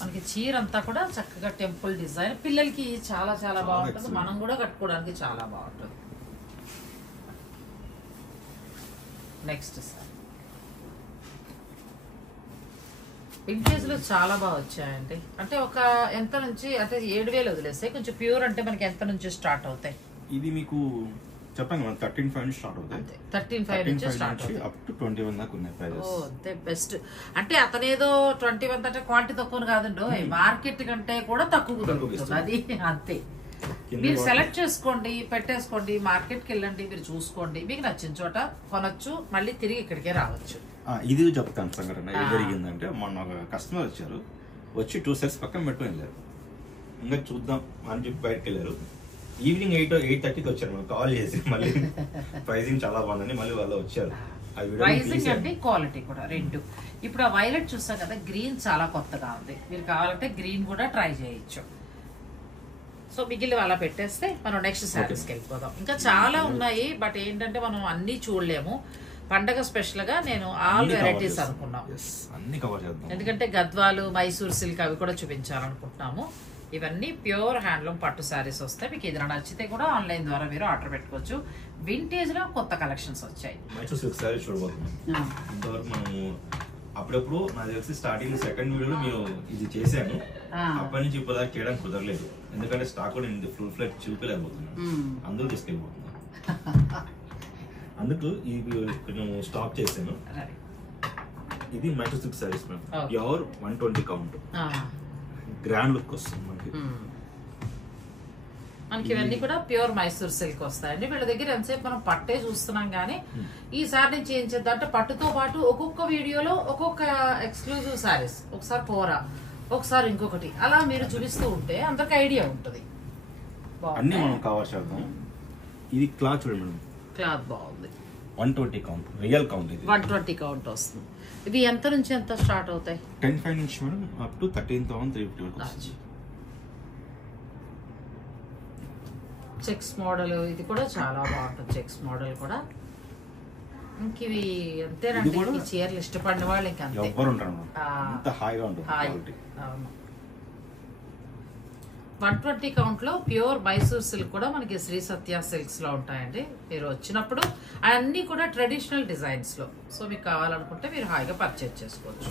మనకి చీర అంతా కూడా చక్కగా టెంపుల్ డిజైన్. పిల్లలకి చాలా చాలా బాగుంటుంది, మనం కూడా కట్టుకోవడానికి చాలా బాగుంటుంది. నెక్స్ట్ సార్ వింటేజ్ లో చాలా బాగా వచ్చాయండి. అంటే ఒక ఎంత నుంచి అంటే 7,000 వదిలేస్తాయి. కొంచెం ప్యూర్ అంటే మనకి ఎంత నుంచి స్టార్ట్ అవుతాయి? ఇది మీకు చెప్పాను కదా 13,500 నుంచి స్టార్ట్ అవుతాయి. 13,500 నుంచి స్టార్ట్ అవుతాయి అప్ టు 21 దాకా ఉన్నాయి ప్రైజెస్. అంతే బెస్ట్. అంటే అతనేదో 21 అంటే క్వాంటిటీ తక్కువ కాదండో, మార్కెట్ కంటే కూడా తక్కువ దొరుకుతుంది అది. అంతే మీరు సెలెక్ట్ చేసుకోండి, పెట్టేసుకోండి, మార్కెట్కి వెళ్ళండి, మీరు చూసుకోండి, మీకు నచ్చిన చోట కొనొచ్చు, మళ్ళీ తిరిగి ఇక్కడికే రావచ్చు. ఇది చెప్తాను సంఘటన. ఏం జరిగిందంటే మొన్న ఒక కస్టమర్ వచ్చారు, వచ్చి 2 సెట్స్ పక్కన పెట్టుకుని వెళ్ళారు. ఇంకా చూద్దాం అని చెప్పి బయటకు వెళ్ళారు. ఈవినింగ్ 8:30కి వచ్చారు, మనం కాల్ చేసి మళ్ళీ ప్రైజింగ్ చాలా బాగుందని మళ్ళీ వాళ్ళు వచ్చారు. ప్రైజింగ్ అంటే క్వాలిటీ కూడా రెండు. ఇప్పుడు ఆ వైలెట్ చూస్తాం కదా, గ్రీన్ చాలా కొత్తగా ఉంది, మీరు కావాలంటే గ్రీన్ కూడా ట్రై చేయొచ్చు. సో మిగిలిన అలా పెట్టేస్తే మనం నెక్స్ట్ శారీస్కి వెళ్ళిపోదాం. ఇంకా చాలా ఉన్నాయి, బట్ ఏంటంటే మనం అన్ని చూడలేము. పండగ స్పెషల్ గా నేను ఆల్ వెరైటీస్ అనుకున్నాం, ఎందుకంటే గద్వాలు, మైసూర్ సిల్క్ అవి కూడా చూపించాలనుకుంటున్నాము. ఇవన్నీ ప్యూర్ హ్యాండ్లూమ్ పట్టు శారీస్ వస్తాయి. మీకు ఏదైనా నచ్చితే కూడా ఆన్లైన్ ద్వారా మీరు ఆర్డర్ పెట్టుకోవచ్చు. వింటేజ్ లో కొత్త కలెక్షన్స్ వచ్చాయి. మైసూర్ సిల్క్ శారీ చూడబోతున్నాం. ఇంతవరకు మనము అప్పుడప్పుడు నాకు తెలిసి స్టార్టింగ్ సెకండ్ వీడియోలో మీరు ఇది చేశాను, అప్పటి నుంచి ఇప్పుడు దాకా చేయడానికి కుదరలేదు. ఎందుకంటే స్టాక్ కూడా నేను ఫుల్ ఫ్లెట్ చూపలేకపోతున్నాను, అందరూ తీసుకెళ్ళిపోతున్నాను. అందుకు ఇది నేను స్టాప్ చేశాను. ఇది Mysore silk saris ma'am, pure 120 count, grand look వస్తుంది మనకి. ఇవన్నీ కూడా ప్యూర్ మైసూర్ సిల్క్ వస్తాయండి. వీళ్ళ దగ్గర ఎంతసేపు మనం పట్టే చూస్తున్నాం కానీ ఈసారి నుంచి ఏం చేద్దాం అంటే పట్టుతో పాటు ఒక్కొక్క వీడియోలో ఒక్కొక్క ఎక్స్క్లూజివ్ శారీస్, ఒకసారి కోరా, ఒకసారి ఇంకొకటి, అలా మీరు చూపిస్తూ ఉంటే అందరికి ఐడియా ఉంటుంది. అన్ని మనం కవర్ చేద్దాం. ఇది క్లాత్ చూడండి మేడం, క్లాత్ బాగుంది. 120 కౌంట్, రియల్ కౌంట్. ఇది 120 కౌంట్ వస్తుంది. ఇవి ఎంత నుంచి ఎంత స్టార్ట్ అవుతాయి? 10,500 నుంచి madam up to 13,350. Checks model ఇది కూడా చాలా బాగుంటుంది. చెక్స్ మోడల్ కూడా ఇంక ఇవి అంతేనండి, ఈ చీరలు ఇష్టపడిన వాళ్ళు ఇంక అంతే. 120 కౌంట్ లో ప్యూర్ మైసూర్ సిల్క్ కూడా మనకి శ్రీ సత్య సిల్క్స్ లో ఉంటాయండి. మీరు వచ్చినప్పుడు అన్ని కూడా ట్రెడిషనల్ డిజైన్స్ లో, సో మీకు కావాలనుకుంటే మీరు హాయిగా పర్చేజ్ చేసుకోవచ్చు.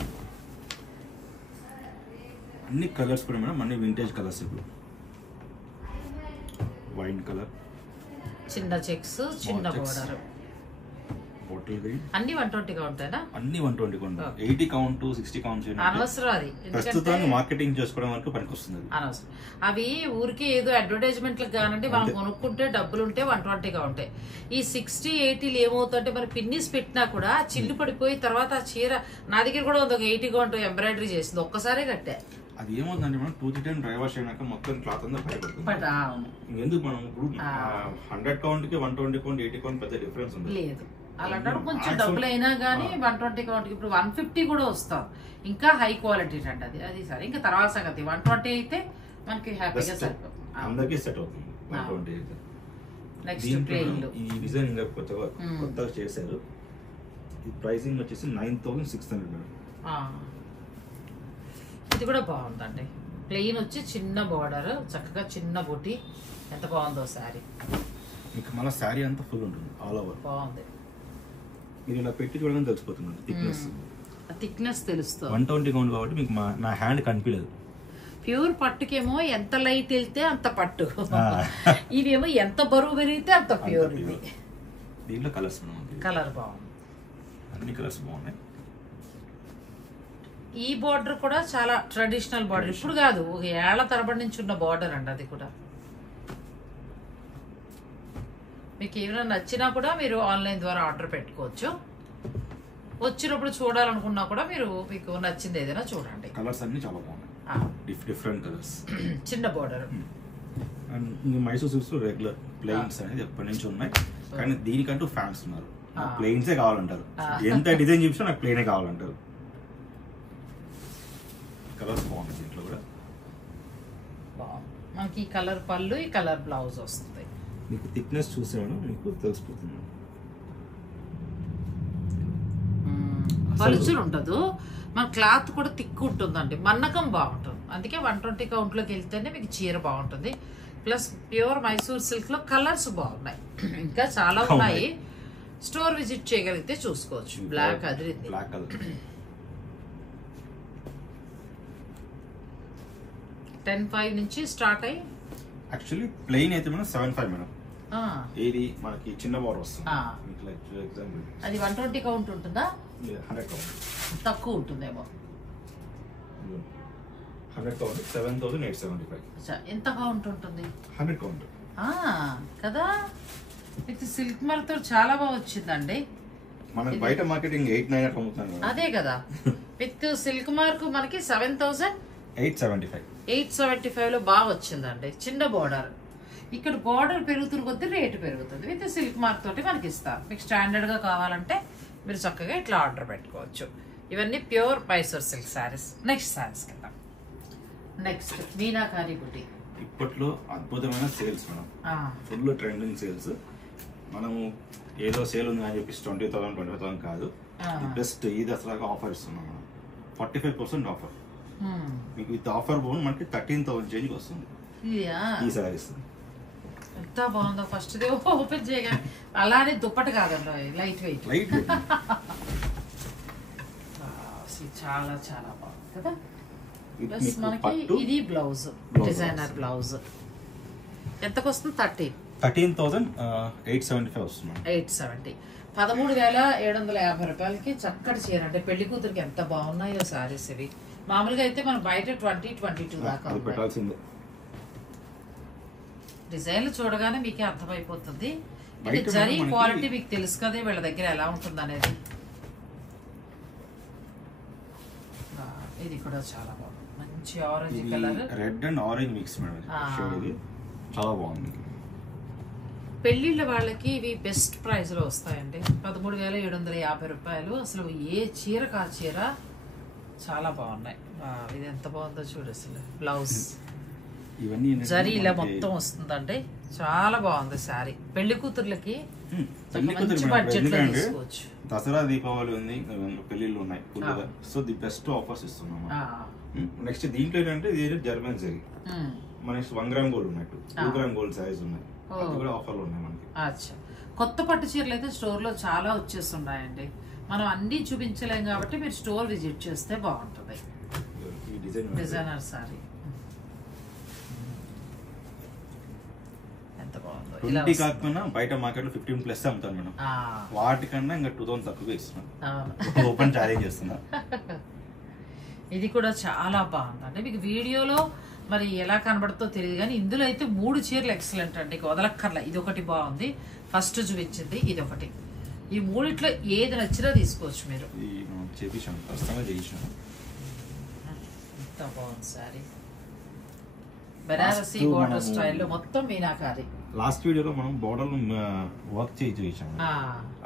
అన్ని కలర్స్ కూడా మేడం అన్ని వింటేజ్ కలర్స్. ఇప్పుడు వైన్ కలర్, చిన్న చెక్స్, చిన్న బోర్డర్, బాటిల్ గ్రీన్, అన్ని 120 కౌంట్ అయినా అన్ని 120 కౌంట్. 80 కౌంట్ 60 కౌంట్ అనవసరం. అది ప్రస్తుతానికి మార్కెటింగ్ చేసుకోవడం వరకు పనికొస్తుంది. అనవసరం. అవి ఊరికే ఏదో అడ్వర్టైజ్మెంట్లకు కానండి, మనం కొనుక్కుంటే డబ్బులు ఉంటే 120 కౌంట్. ఈ 60, 80 ఏమవుతుంటే మరి పిన్నిస్ పెట్టినా కూడా చిల్లు పడిపోయి తర్వాత ఆ చీర నా దగ్గర కూడా ఉంది, ఒక 80 కౌంట్ ఎంబ్రాయిడరీ చేసింది, ఒక్కసారే కట్టా. అది ఏమవుతుందంటే మనం 2-3 టైం డ్రై వాష్ అయినాక మొత్తం క్లాత్ అంతా పడిపోతుంది. ఎందుకు మనం ఇప్పుడు 100 కౌంట్ కి 120 కౌంట్ 80 కౌంట్ పెద్ద డిఫరెన్స్ ఉంది లేదు. అలాంటి కొంచెం డబ్బులు అయినా కానీ 120 కౌంట్ ఇప్పుడు 150 కూడా వస్తాం, ఇంకా హై క్వాలిటీ అండి. అది అది సరే, ఇంకా తర్వాత సంగతి 120 అయితే మనకి హ్యాపీగా సరిపోతుంది, అందరికీ సెట్ అవుతుంది 120 అయితే. నెక్స్ట్ ప్లెయిన్ లో ఈ డిజైన్ ఇంకా కొత్తగా చేశారు. ఈ ప్రైసింగ్ వచ్చేసి 9,600 మేడం. ఇది కూడా బాగుందండి. ప్లెయిన్ వచ్చి చిన్న బార్డర్, చక్కగా చిన్న బుట్టి, ఎంత బాగుందో శారీ. మీకు మళ్ళీ శారీ అంతా ఫుల్ ఉంటుంది, ఆల్ ఓవర్ బాగుంది. మీరు ఇలా పెట్టి చూడగానే తెలిసిపోతుంది థిక్నెస్ తెలుస్తుంది. 120 కౌంట్ కాబట్టి మీకు నా హ్యాండ్ కనిపించలేదు. ప్యూర్ పట్టుకేమో ఎంత లైట్ వెళ్తే అంత పట్టు, ఇవేమో ఎంత బరువు పెరిగితే అంత ప్యూర్. ఇది దీంట్లో కలర్స్, కలర్ బాగుంది, అన్ని కలర్స్ బాగున్నాయి. ఈ బార్డర్ కూడా చాలా ట్రెడిషనల్ బార్డర్, ఇప్పుడు కాదు, ఒక ఏళ్ల తరబడి నుంచి ఉన్న బార్డర్ అండి. అది కూడా మీకు ఏమైనా నచ్చినా కూడా మీరు ఆన్లైన్ ద్వారా ఆర్డర్ పెట్టుకోవచ్చు. వచ్చినప్పుడు చూడాలనుకున్నా కూడా మీరు మీకు నచ్చింది ఏదైనా చూడండి. కలర్స్ అన్ని చాలా బాగున్నాయి, డిఫరెంట్ కలర్స్, చిన్న border. Mysore silks regular plains అనేది ఎప్పటి నుంచి ఉన్నాయి, కానీ దీనికంటూ ఫ్యాన్స్ ఉన్నారు. ప్లెయిన్సే కావాలంటారు, ఎంత డిజైన్ చూసినా నాకు ప్లెయినే కావాలంటారు. కలర్స్ బాగున్నాయి, దీంట్లో కూడా బాగుంది. మనకి ఈ కలర్ పళ్ళు, ఈ కలర్ బ్లౌజ్ వస్తుంది. మీకు థిక్నెస్ చూసేవాడు మీకు తెలిసిపోతుంది. పలుచులు ఉండదు, మన క్లాత్ కూడా థిక్ ఉంటుందండి, మన్నకం బాగుంటుంది. అందుకే 120 కౌంట్లోకి వెళ్తేనే మీకు చీర బాగుంటుంది. ప్లస్ ప్యూర్ మైసూర్ సిల్క్ లో కలర్స్ బాగున్నాయి, ఇంకా చాలా ఉన్నాయి. స్టోర్ విజిట్ చేయగలిగితే చూసుకోవచ్చు. బ్లాక్ అదిరింది, బ్లాక్ కలర్. 10,500 నుంచి స్టార్ట్ అయ్యి యాక్చువల్లీ ప్లెయిన్ అయితే మేడం 7,500 మేడం. ఏది మనకి చిన్న బార్డర్ వస్తుంది. ఎగ్జాంపుల్ అది 120 కౌంట్ ఉంటుందా? 100 కౌంట్ తక్కువ ఉంటుందేమో. 100 కౌంట్ 7,875. ఎంత కౌంట్ ఉంటుంది? 100 కౌంట్ కదా. విత్ సిల్క్ మార్క్ తో చాలా బాగా వచ్చిందండి. మనం బయట మార్కెటింగ్ 8,900 అమ్ముతాం. అదే కదా. విత్ సిల్క్ మార్క్ మనకి 7,875 లో బాగా వచ్చిందండి. చిన్న బోర్డర్. ఇక్కడ బోర్డర్ పెరుగుతున్న కొద్దీ రేటు పెరుగుతుంది. విత్ సిల్క్ మార్క్ తోటి మనకి ఇస్తారు. మీకు స్టాండర్డ్ గా కావాలంటే మీరు చక్కగా ఇట్లా ఆర్డర్ పెట్టుకోవచ్చు. ఇవన్నీ pure Mysore silk saris. Next saris కింద నెక్స్ట్ మీనాకారి బుట్టి. ఇప్పట్లో అద్భుతమైన sales madam. Full trending sales. మనము ఏదో సేల్ ఉంది అని చెప్పేసి 20,000 25,000 కాదు. బెస్ట్ ఈ దసరాగా ఆఫర్ ఇస్తున్నాం మేడం. 45% ఆఫర్. మీకు విత్ ఆఫర్ బోన్ మనకి 13,000 చేంజ్ వస్తుంది ఈ సారీస్. ఎంత బాగుందో. ఫస్ట్ ఓపెన్ చేయగా అలానే దుప్పటి కాదండి, లైట్ వెయిట్. చాలా చాలా బాగుంది కదా. ప్లస్ మనకి ఇది బ్లౌజ్, డిజైనర్ బ్లౌజ్. ఎంతకు వస్తుంది? 13,875 వస్తుంది. 870. 13,750 రూపాయలకి చక్కటి చీర. అంటే పెళ్లి కూతురికి ఎంత బాగున్నాయో సారీస్ ఇవి. మామూలుగా అయితే మనం బయట 20-22 దాకా పెట్టాల్సిందే. డిజైన్లు చూడగానే మీకే అర్థమైపోతుంది. ఇది జరీ క్వాలిటీ మీకు తెలుసు కదా వీళ్ళ దగ్గర ఎలా ఉంటుంది అనేది. ఇది కూడా చాలా బాగుంది. మంచి orange colour, red and orange mix madam. ఇది చాలా బాగుంది. పెళ్లిళ్ళ వాళ్ళకి ఇవి బెస్ట్ ప్రైస్ లో వస్తాయండి. 13,750 రూపాయలు. అసలు ఏ చీర కా చీర చాలా బాగున్నాయి. ఇది ఎంత బాగుందో చూడు. అసలు బ్లౌజ్ ఇవన్నీ జరీ ఇలా మొత్తం వస్తుందండి. చాలా బాగుంది శారీ. పెళ్లి కూతుర్లకి మంచి బడ్జెట్ లో తీసుకోవచ్చు. దసరా దీపావళి ఉంది, పెళ్లిళ్ళు ఉన్నాయి. సో ది బెస్ట్ ఆఫర్స్ ఇస్తున్నాము. నెక్స్ట్ దీంట్లో ఏంటంటే ఇది జర్మన్ జరీ. మనకి 1 గ్రామ్ గోల్డ్ ఉన్నట్టు 2 గ్రామ్ గోల్డ్ సైజ్ ఉన్నాయి. కూడా ఆఫర్లు ఉన్నాయి మనకి. అచ్చా. కొత్త పట్టు చీరలు అయితే స్టోర్ లో చాలా వచ్చేస్తున్నాయండి. మనం అన్ని చూపించలేం కాబట్టి మీరు స్టోర్ విజిట్ చేస్తే బాగుంటుంది. డిజైనర్ సారీ ఎంత బాగుందో. 20 కాకపోయినా బయట మార్కెట్ లో 15+ అమ్ముతాను మేడం. వాటికన్నా ఇంకా 2,000 తక్కువ ఇస్తున్నాను. ఓపెన్ ఛాలెంజ్ చేస్తున్నా. ఇది కూడా చాలా బాగుంది. అంటే మీకు వీడియోలో మరి ఎలా కనబడుతుందో తెలియదు కానీ ఇందులో అయితే 3 చీరలు ఎక్సలెంట్ అండి. వదలక్కర్లా. ఇది ఒకటి బాగుంది, ఫస్ట్ చూపించింది ఇది ఒకటి. ఈ మూడిట్లో ఏది నచ్చినా తీసుకోవచ్చు మీరు. ఎంత బాగుంది సారీ. బెనారసీ బోర్డర్ స్టైల్లో మొత్తం మీనాకారి. లాస్ట్ వీడియోలో మనం బోర్డర్ వర్క్ చేయించాము.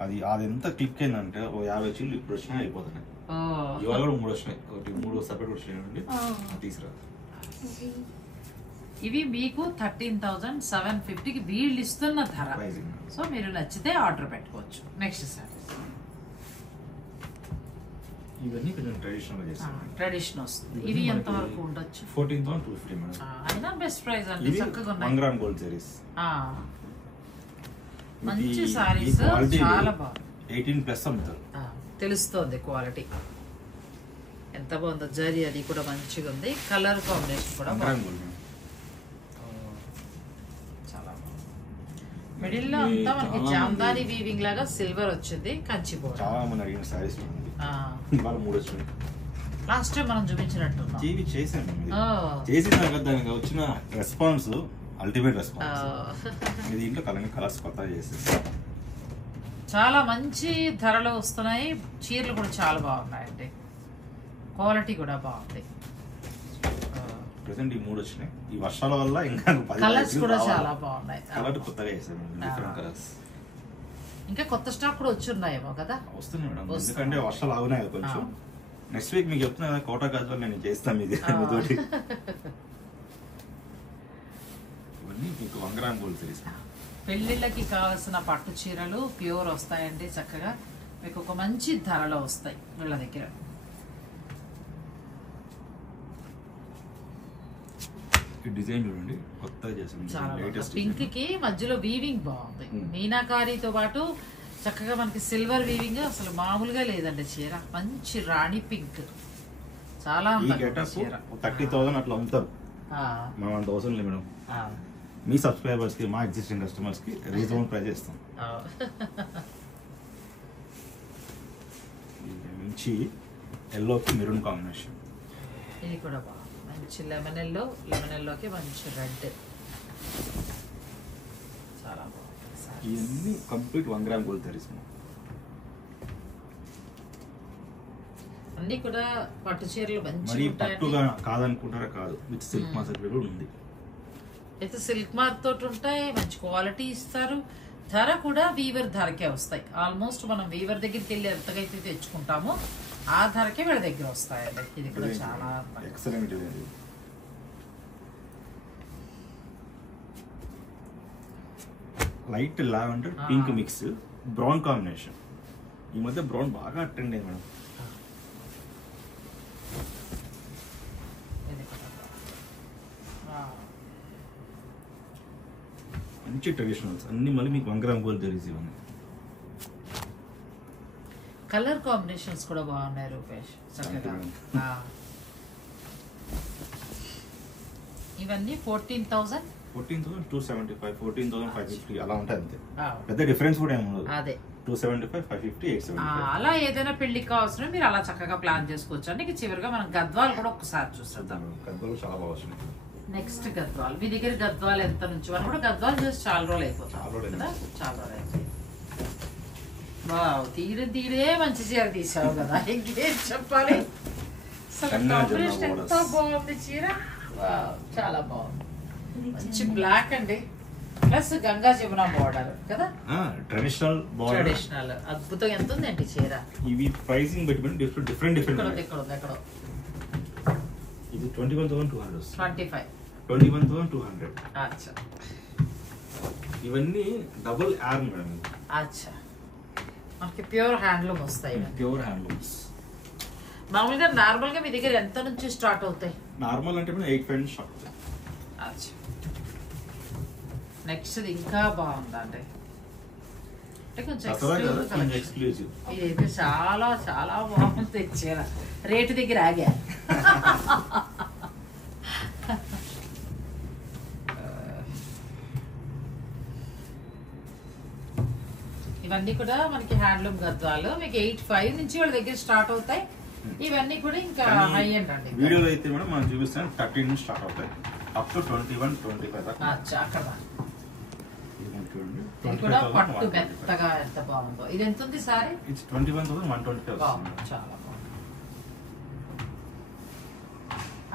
అది ఎంత క్లిక్ అయిందంటే 50 చీరలు ఇప్పుడు వచ్చినా అయిపోతున్నాయి. ఇవాళ 3 వచ్చినాయి. 3 సపరేట్ వచ్చినాయి. తీసుకురా. ఇవి మీకు 13,750కి వీళ్ళు ఇస్తున్న ధర. సో మీరు నచ్చితే ఆర్డర్ పెట్టుకోవచ్చు. నెక్స్ట్ సారీ ఇవన్నీ కొంచెం ట్రెడిషనల్ చేస్తాం. ట్రెడిషన్ వస్తుంది. ఇవి ఎంత వరకు ఉండొచ్చు? 14,250 మేడం. అయినా బెస్ట్ ప్రైస్ అండి. చక్కగా ఉన్నాయి. 1 గ్రామ్ గోల్డ్ సారీస్. మంచి సారీస్ చాలా బాగుంది. 18+ అమ్ముతారు. తెలుస్తోంది క్వాలిటీ ఎంత బాగుందో. జరీ అది కూడా మంచిగా ఉంది. కలర్ కాంబినేషన్ కూడా బాగుంది. చాలా బాగుంది. మిడిల్ లో అంతా మనకి జామ్దాని వీవింగ్ లాగా సిల్వర్ వచ్చింది. కంచి బోర్డర్. చాలా మంది అడిగిన సారీస్ ఇవాళ 3 వచ్చినాయి. లాస్ట్ టైం మనం చూపించినట్టు చేసాను. చేసిన దానికి వచ్చిన రెస్పాన్స్ అల్టిమేట్ రెస్పాన్స్. దీంట్లో కలర్స్ కొత్తగా చేసేసి చాలా మంచి ధరలో వస్తున్నాయి. చీరలు కూడా చాలా బాగున్నాయండి. క్వాలిటీ కూడా బాగుంది. ప్రెసెంట్ ఈ 3 వచ్చినాయి. ఈ వర్షాల వల్ల ఇంకా కలర్స్ కూడా చాలా బాగున్నాయి. కలర్ కొత్తగా చేసాను. Different colours. ఇంకా కొత్త స్టాక్ కూడా వచ్చి ఉన్నాయేమో కదా. వస్తున్నాయి మేడం. ఎందుకంటే వర్షాలు ఆగున్నాయి కొంచెం. నెక్స్ట్ వీక్ మీకు చెప్తున్నా కదా కోటా గాజువాల్ నేను చేస్తాను ఇది తోటి. ఇవన్నీ మీకు 1 గ్రామ్ గోల్డ్ సారీస్. పెళ్లిళ్ళకి కావాల్సిన పట్టు చీరలు ప్యూర్ వస్తాయండి. చక్కగా మీకు ఒక మంచి ధరలో వస్తాయి వీళ్ళ దగ్గర. డిజైన్ చూడండి కొత్తగా చేసాం. పింక్ కి మధ్యలో వీవింగ్ బాగుంది. మీనాకారితో పాటు చక్కగా మనకి సిల్వర్ వీవింగ్ అసలు మామూలుగా లేదండి. చీర మంచి రాణి పింక్ చాలా 30,000 అట్లా అమ్ముతారు. మనం అంత అవసరం లేదు మేడం. మీ సబ్స్క్రైబర్స్ కి, మా ఎగ్జిస్టింగ్ కస్టమర్స్ కి రీజనబుల్ ప్రైస్ ఇస్తాం. మంచి ఎల్లోకి మెరూన్ కాంబినేషన్. ఇది కూడా బాగుంది, మంచి లెమన్ ఎల్లోకి మంచి రెడ్, చాలా బాగుంది. ఇవన్నీ కంప్లీట్ 1 గ్రామ్ గోల్డ్ సారీస్. అన్ని కూడా పట్టు చీరలు మరి మంచిగా పట్టుగా కాదనుకుంటారా? కాదు, విత్ సిల్క్ మార్క్ కూడా ఉంది. అయితే సిల్క్ మార్క్ తోటి ఉంటాయి, మంచి క్వాలిటీ ఇస్తారు. ధర కూడా వీవర్ ధరకే వస్తాయి. ఆల్మోస్ట్ మనం వీవర్ దగ్గరికి వెళ్ళి ఎంతకైతే తెచ్చుకుంటామో ఆ ధరకే వీళ్ళ దగ్గర వస్తాయండి. ఇది కూడా చాలా excellent. Light lavender pink mix, brown combination. ఈ మధ్య బ్రౌన్ బాగా ట్రెండ్ అయింది మేడం. మంచి ట్రెడిషనల్స్ అన్ని మళ్ళీ మీకు 1 గ్రామ్ గోల్డ్ జరీస్. ఇవన్నీ కలర్ కాంబినేషన్స్ కూడా బాగున్నాయి రూపేష్, చక్కగా. ఇవన్నీ 14,275, 14,550 అలా ఉంటాయి అంతే. పెద్ద డిఫరెన్స్ కూడా ఏమి ఉండదు. అదే 275, 550, 875. అలా ఏదైనా పెళ్లికి కావాల్సిన మీరు అలా చక్కగా ప్లాన్ చేసుకోవచ్చు అండి. చివరిగా మనం గద్వాలు కూడా ఒకసారి చూస్తాం. గద్వాలు చాలా బాగా వస్తున్నాయి. నెక్స్ట్ గద్వాలు. మీ దగ్గర గద్వాలు ఎంత నుంచి వాళ్ళు కూడా గద్వాలు చేసి చాలా రోజులు అయిపోతుంది కదా, చాలా రోజులు అయిపోయింది. వావ్, తీరే మంచి చీర తీసావు కదా, ఇంకేం చెప్పాలి. కాంబినేషన్ ఎంత బాగుంది చీర. వావ్, చాలా బాగుంది. మంచి బ్లాక్ అండి, ప్లస్ గంగా జమున బోర్డర్ కదా, ట్రెడిషనల్ అద్భుతంగా. ఎంత ఉందండి చీర? ఇవి ప్రైసింగ్ పెట్టుకుని డిఫరెంట్ ఎక్కడో ఇది 21,200, 21,200. అచ్చా, ఇవన్నీ డబుల్ ఆర్మ్ మేడం. అచ్చా, మనకి ప్యూర్ హ్యాండ్లూమ్ వస్తాయి. Pure handlooms. మామూలుగా నార్మల్ గా మీ దగ్గర ఎంత నుంచి స్టార్ట్ అవుతాయి? నార్మల్ అంటే 8 నుంచి స్టార్ట్ అవుతాయి. అచ్చా, నెక్స్ట్ ఇంకా బాగుందండి. అంటే కొంచెం ఎక్స్క్లూజివ్. ఇదైతే చాలా చాలా బాగుంది చీర. రేటు దగ్గర ఆగా. ఇవన్నీ కూడా మనకి హ్యాండ్లూమ్ గద్వాలు. మీకు 85 నుంచి వాళ్ళ దగ్గర స్టార్ట్ అవుతాయి. ఇవన్నీ కూడా ఇంకా హై ఎండ్ అండి. వీడియోలో అయితే మేడం మనం చూపిస్తాం 13 నుంచి స్టార్ట్ అవుతాయి అప్ టు 21, 25 దాకా. అచ్చా, అక్కడ ఇది కూడా పట్టు మెత్తగా ఎంత బాగుందో. ఇది ఎంత ఉంది సారీ? ఇది 21,125 బాగుంది, చాలా బాగుంది.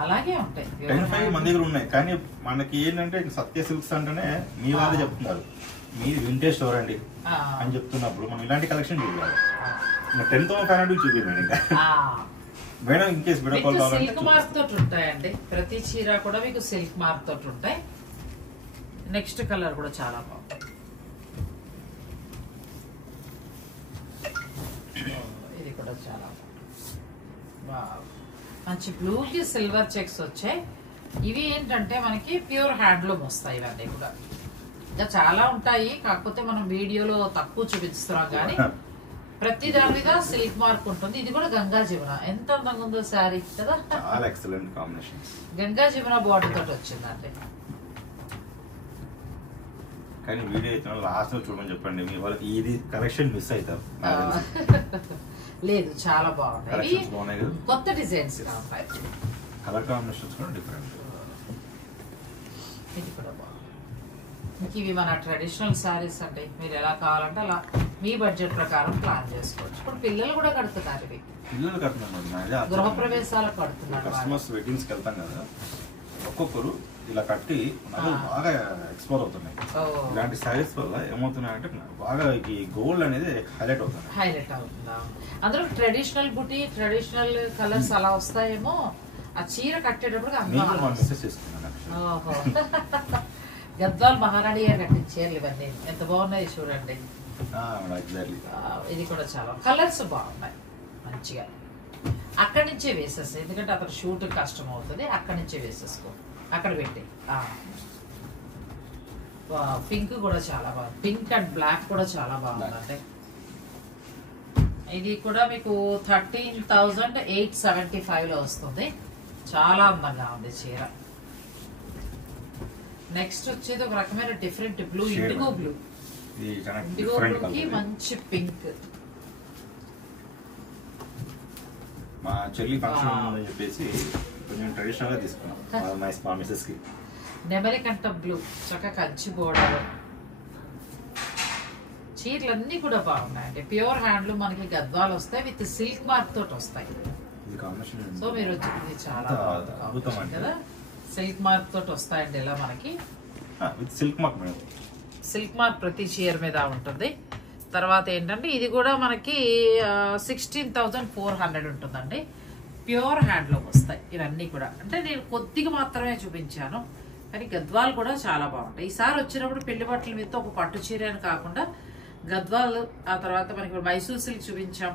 అలాగే ఉంటాయి. 10,500 మన దగ్గర ఉన్నాయి. కానీ మనకి ఏంటంటే సత్య సిల్క్స్ అంటేనే మీ వాళ్ళే చెప్తున్నారు, మీరు వింటేజ్ స్టోర్ అండి అని చెప్తున్నప్పుడు మనం ఇలాంటి కలెక్షన్ చూడాలి. 10,500 చూపించండి ఇంకా madam. In case video call కావాలంటే సిల్క్ మార్క్ తోటి ఉంటాయండి. ప్రతి చీర కూడా మీకు సిల్క్ మార్క్ తోటి ఉంటాయి. నెక్స్ట్ కలర్ కూడా చాలా బాగుంది. ఇది కూడా చాలా బాగుంది. మంచి బ్లూకి సిల్వర్ చెక్స్ వచ్చాయి. ఇవి ఏంటంటే మనకి ప్యూర్ హ్యాండ్లూమ్ వస్తాయి. ఇవన్నీ కూడా ఇంకా చాలా ఉంటాయి, కాకపోతే మనం వీడియోలో తక్కువ చూపిస్తున్నాం. కానీ ప్రతి దాని మీద సిల్క్ మార్క్ ఉంటుంది. ఇది కూడా గంగా జమున. ఎంత అందంగా ఉందో శారీ కదా, చాలా excellent combination. Ganga Jamuna border తోటి వచ్చిందండి. కానీ వీడియో అయితే లాస్ట్ లో చూడమని చెప్పండి, మీ వాళ్ళకి ఇది కలెక్షన్ మిస్ అవుతారు. లేదు, చాలా బాగున్నాయి. కొత్త డిజైన్స్ కలర్ కాంబినేషన్స్ కూడా డిఫరెంట్. ఇది కూడా బాగుంది. ఇవి మన ట్రెడిషనల్ శారీస్ అండి. మీరు ఎలా కావాలంటే అలా మీ బడ్జెట్ ప్రకారం ప్లాన్ చేసుకోవచ్చు. ఇప్పుడు పిల్లలు కూడా కడుతున్నారు. ఇవి పిల్లలు కడుతున్నారు, గృహప్రవేశాలకు కడుతున్నారు. కస్టమర్స్ వెడ్డింగ్స్ కి వెళ్తాం కదా, ఒక్కొక్కరు ఇలా కట్టి బాగా ఎక్స్ప్లోర్ అవుతున్నాయి. ఇలాంటి శారీస్ వల్ల ఏమవుతున్నాయంటే బాగా ఈ గోల్డ్ అనేది హైలైట్ అవుతుందా. అందులో ట్రెడిషనల్ బుటీ, ట్రెడిషనల్ కలర్స్ అలా వస్తాయేమో. ఆ చీర కట్టేటప్పుడు గద్వాల్ మహారాణి కట్టిన చీరలు ఇవన్నీ ఎంత బాగున్నాయి చూడండి. ఇది కూడా చాలా కలర్స్ బాగున్నాయి మంచిగా. అక్కడి నుంచే వేసేస్తాయి, ఎందుకంటే అతను షూట్ కష్టం అవుతుంది. అక్కడి నుంచే వేసేసుకో, అక్కడ పెట్టి. పింక్ కూడా చాలా బాగుంది. పింక్ అండ్ బ్లాక్ కూడా చాలా బాగుందండి. ఇది కూడా మీకు 13,875 లో వస్తుంది. చాలా అందంగా ఉంది చీర. నెక్స్ట్ వచ్చేది ఒక రకమైన different blue, IndiGo blue. IndiGo బ్లూకి మంచి పింక్. మా చెల్లి ఫంక్షన్ అని చెప్పేసి కొంచెం ట్రెడిషనల్ గా తీసుకున్నాం మా మిసెస్ కి. నెమలికంఠ బ్లూ, చక్కగా కంచి బోర్డర్. చీరలన్నీ కూడా బాగున్నాయండి. ప్యూర్ హ్యాండ్లూమ్, మనకి గద్వాలు వస్తాయి విత్ సిల్క్ మార్క్ తోటి వస్తాయి. సో మీరు వచ్చింది చాలా అద్భుతం కదా, సిల్క్ మార్క్ తోటి వస్తాయండి. ఇలా మనకి సిల్క్ మార్క్, సిల్క్ మార్క్ ప్రతి చీర మీద ఉంటుంది. తర్వాత ఏంటంటే ఇది కూడా మనకి 16,400 ఉంటుందండి. ప్యూర్ హ్యాండ్లూమ్ వస్తాయి ఇవన్నీ కూడా. అంటే నేను కొద్దిగా మాత్రమే చూపించాను, కానీ గద్వాలు కూడా చాలా బాగుంటాయి. ఈసారి వచ్చినప్పుడు పెళ్లి బట్టల మీద ఒక పట్టు చీర అని కాకుండా గద్వాలు, ఆ తర్వాత మనకి మైసూర్ సిల్క్ చూపించాం,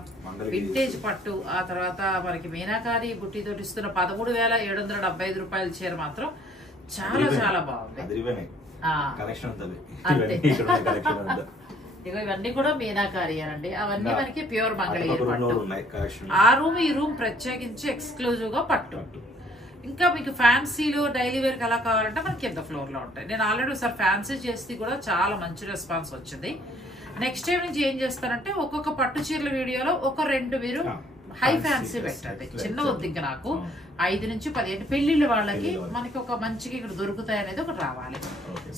వింటేజ్ పట్టు, ఆ తర్వాత మనకి మీనాకారి బుట్టితో ఇస్తున్న 13,775 రూపాయల చీర మాత్రం చాలా చాలా బాగుంది. ఇక ఇవన్నీ కూడా మీనాకారి అనండి. అవన్నీ మనకి ప్యూర్ మంగళగిరి పట్టు. ఆ రూమ్ ఈ రూమ్ ప్రత్యేకించి ఎక్స్క్లూజివ్ గా పట్టు. ఇంకా మీకు ఫ్యాన్సీలో డైలీ వేర్ కి ఎలా కావాలంటే మనకి కింద ఫ్లోర్ లో ఉంటాయి. నేను ఆల్రెడీ ఒకసారి ఫ్యాన్సీ చేస్తే కూడా చాలా మంచి రెస్పాన్స్ వచ్చింది. నెక్స్ట్ టైం నుంచి ఏం చేస్తానంటే ఒక్కొక్క పట్టు చీరల వీడియోలో ఒక 2 మీరు హై ఫ్యాన్సీ పెట్టండి. చిన్న వద్దు ఇంకా నాకు 5 నుంచి 10 పెళ్లిళ్ళ వాళ్ళకి మనకి ఒక మంచిగా ఇక్కడ దొరుకుతాయి అనేది ఒకటి రావాలి.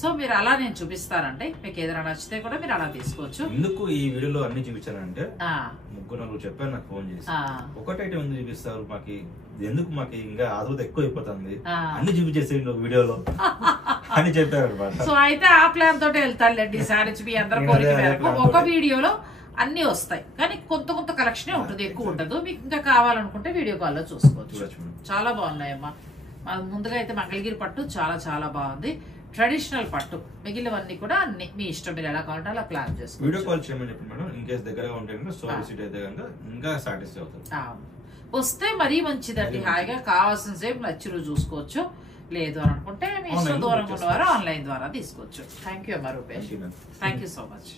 సో మీరు అలా నేను చూపిస్తానండి. మీకు ఏదైనా నచ్చితే కూడా మీరు అలా తీసుకోవచ్చు. ఎందుకు ఈ వీడియోలో అన్ని చూపించానంటే 3-4 చెప్పారు నాకు ఫోన్ చేసి, ఒకటైతే ఎందుకు చూపిస్తారు మాకి, ఎందుకు మాకు ఇంకా ఆదరత ఎక్కువ అయిపోతుంది, అన్ని చూపించేసి వీడియోలో అని చెప్పారు అనమాట. సో అయితే ఆ ప్లాన్ తోటి వెళ్తానులేండి ఈసారి మీ అందరి కోరిక మేరకు. ఒక వీడియోలో అన్ని వస్తాయి, కానీ కొంత కలెక్షన్ ఉంటుంది, ఎక్కువ ఉండదు. మీకు ఇంకా కావాలనుకుంటే వీడియో కాల్ లో చూసుకోవచ్చు. చాలా బాగున్నాయమ్మా. ముందుగా అయితే మంగళగిరి పట్టు చాలా చాలా బాగుంది. ట్రెడిషనల్ పట్టు, మిగిలినవన్నీ కూడా అన్ని మీ ఇష్టం, మీరు ఎలా కావాలంటే అలా ప్లాన్ చేసుకోవచ్చు. వీడియో కాల్ చేయమని చెప్పి మేడం, ఇన్ కేస్ దగ్గరగా ఉంటే స్టోర్ విజిట్ అయితే కనుక ఇంకా సాటిస్ఫై అవుతుంది. వస్తే మరీ మంచిదండి. హాయిగా కావాల్సిన సేపు నచ్చిరు చూసుకోవచ్చు. లేదు అని అనుకుంటే మీ ఇష్టం, దూరంగా ఉన్నవారు ఆన్లైన్ ద్వారా తీసుకోవచ్చు. థ్యాంక్ యూ అమ్మా Rupesh, thank you so much.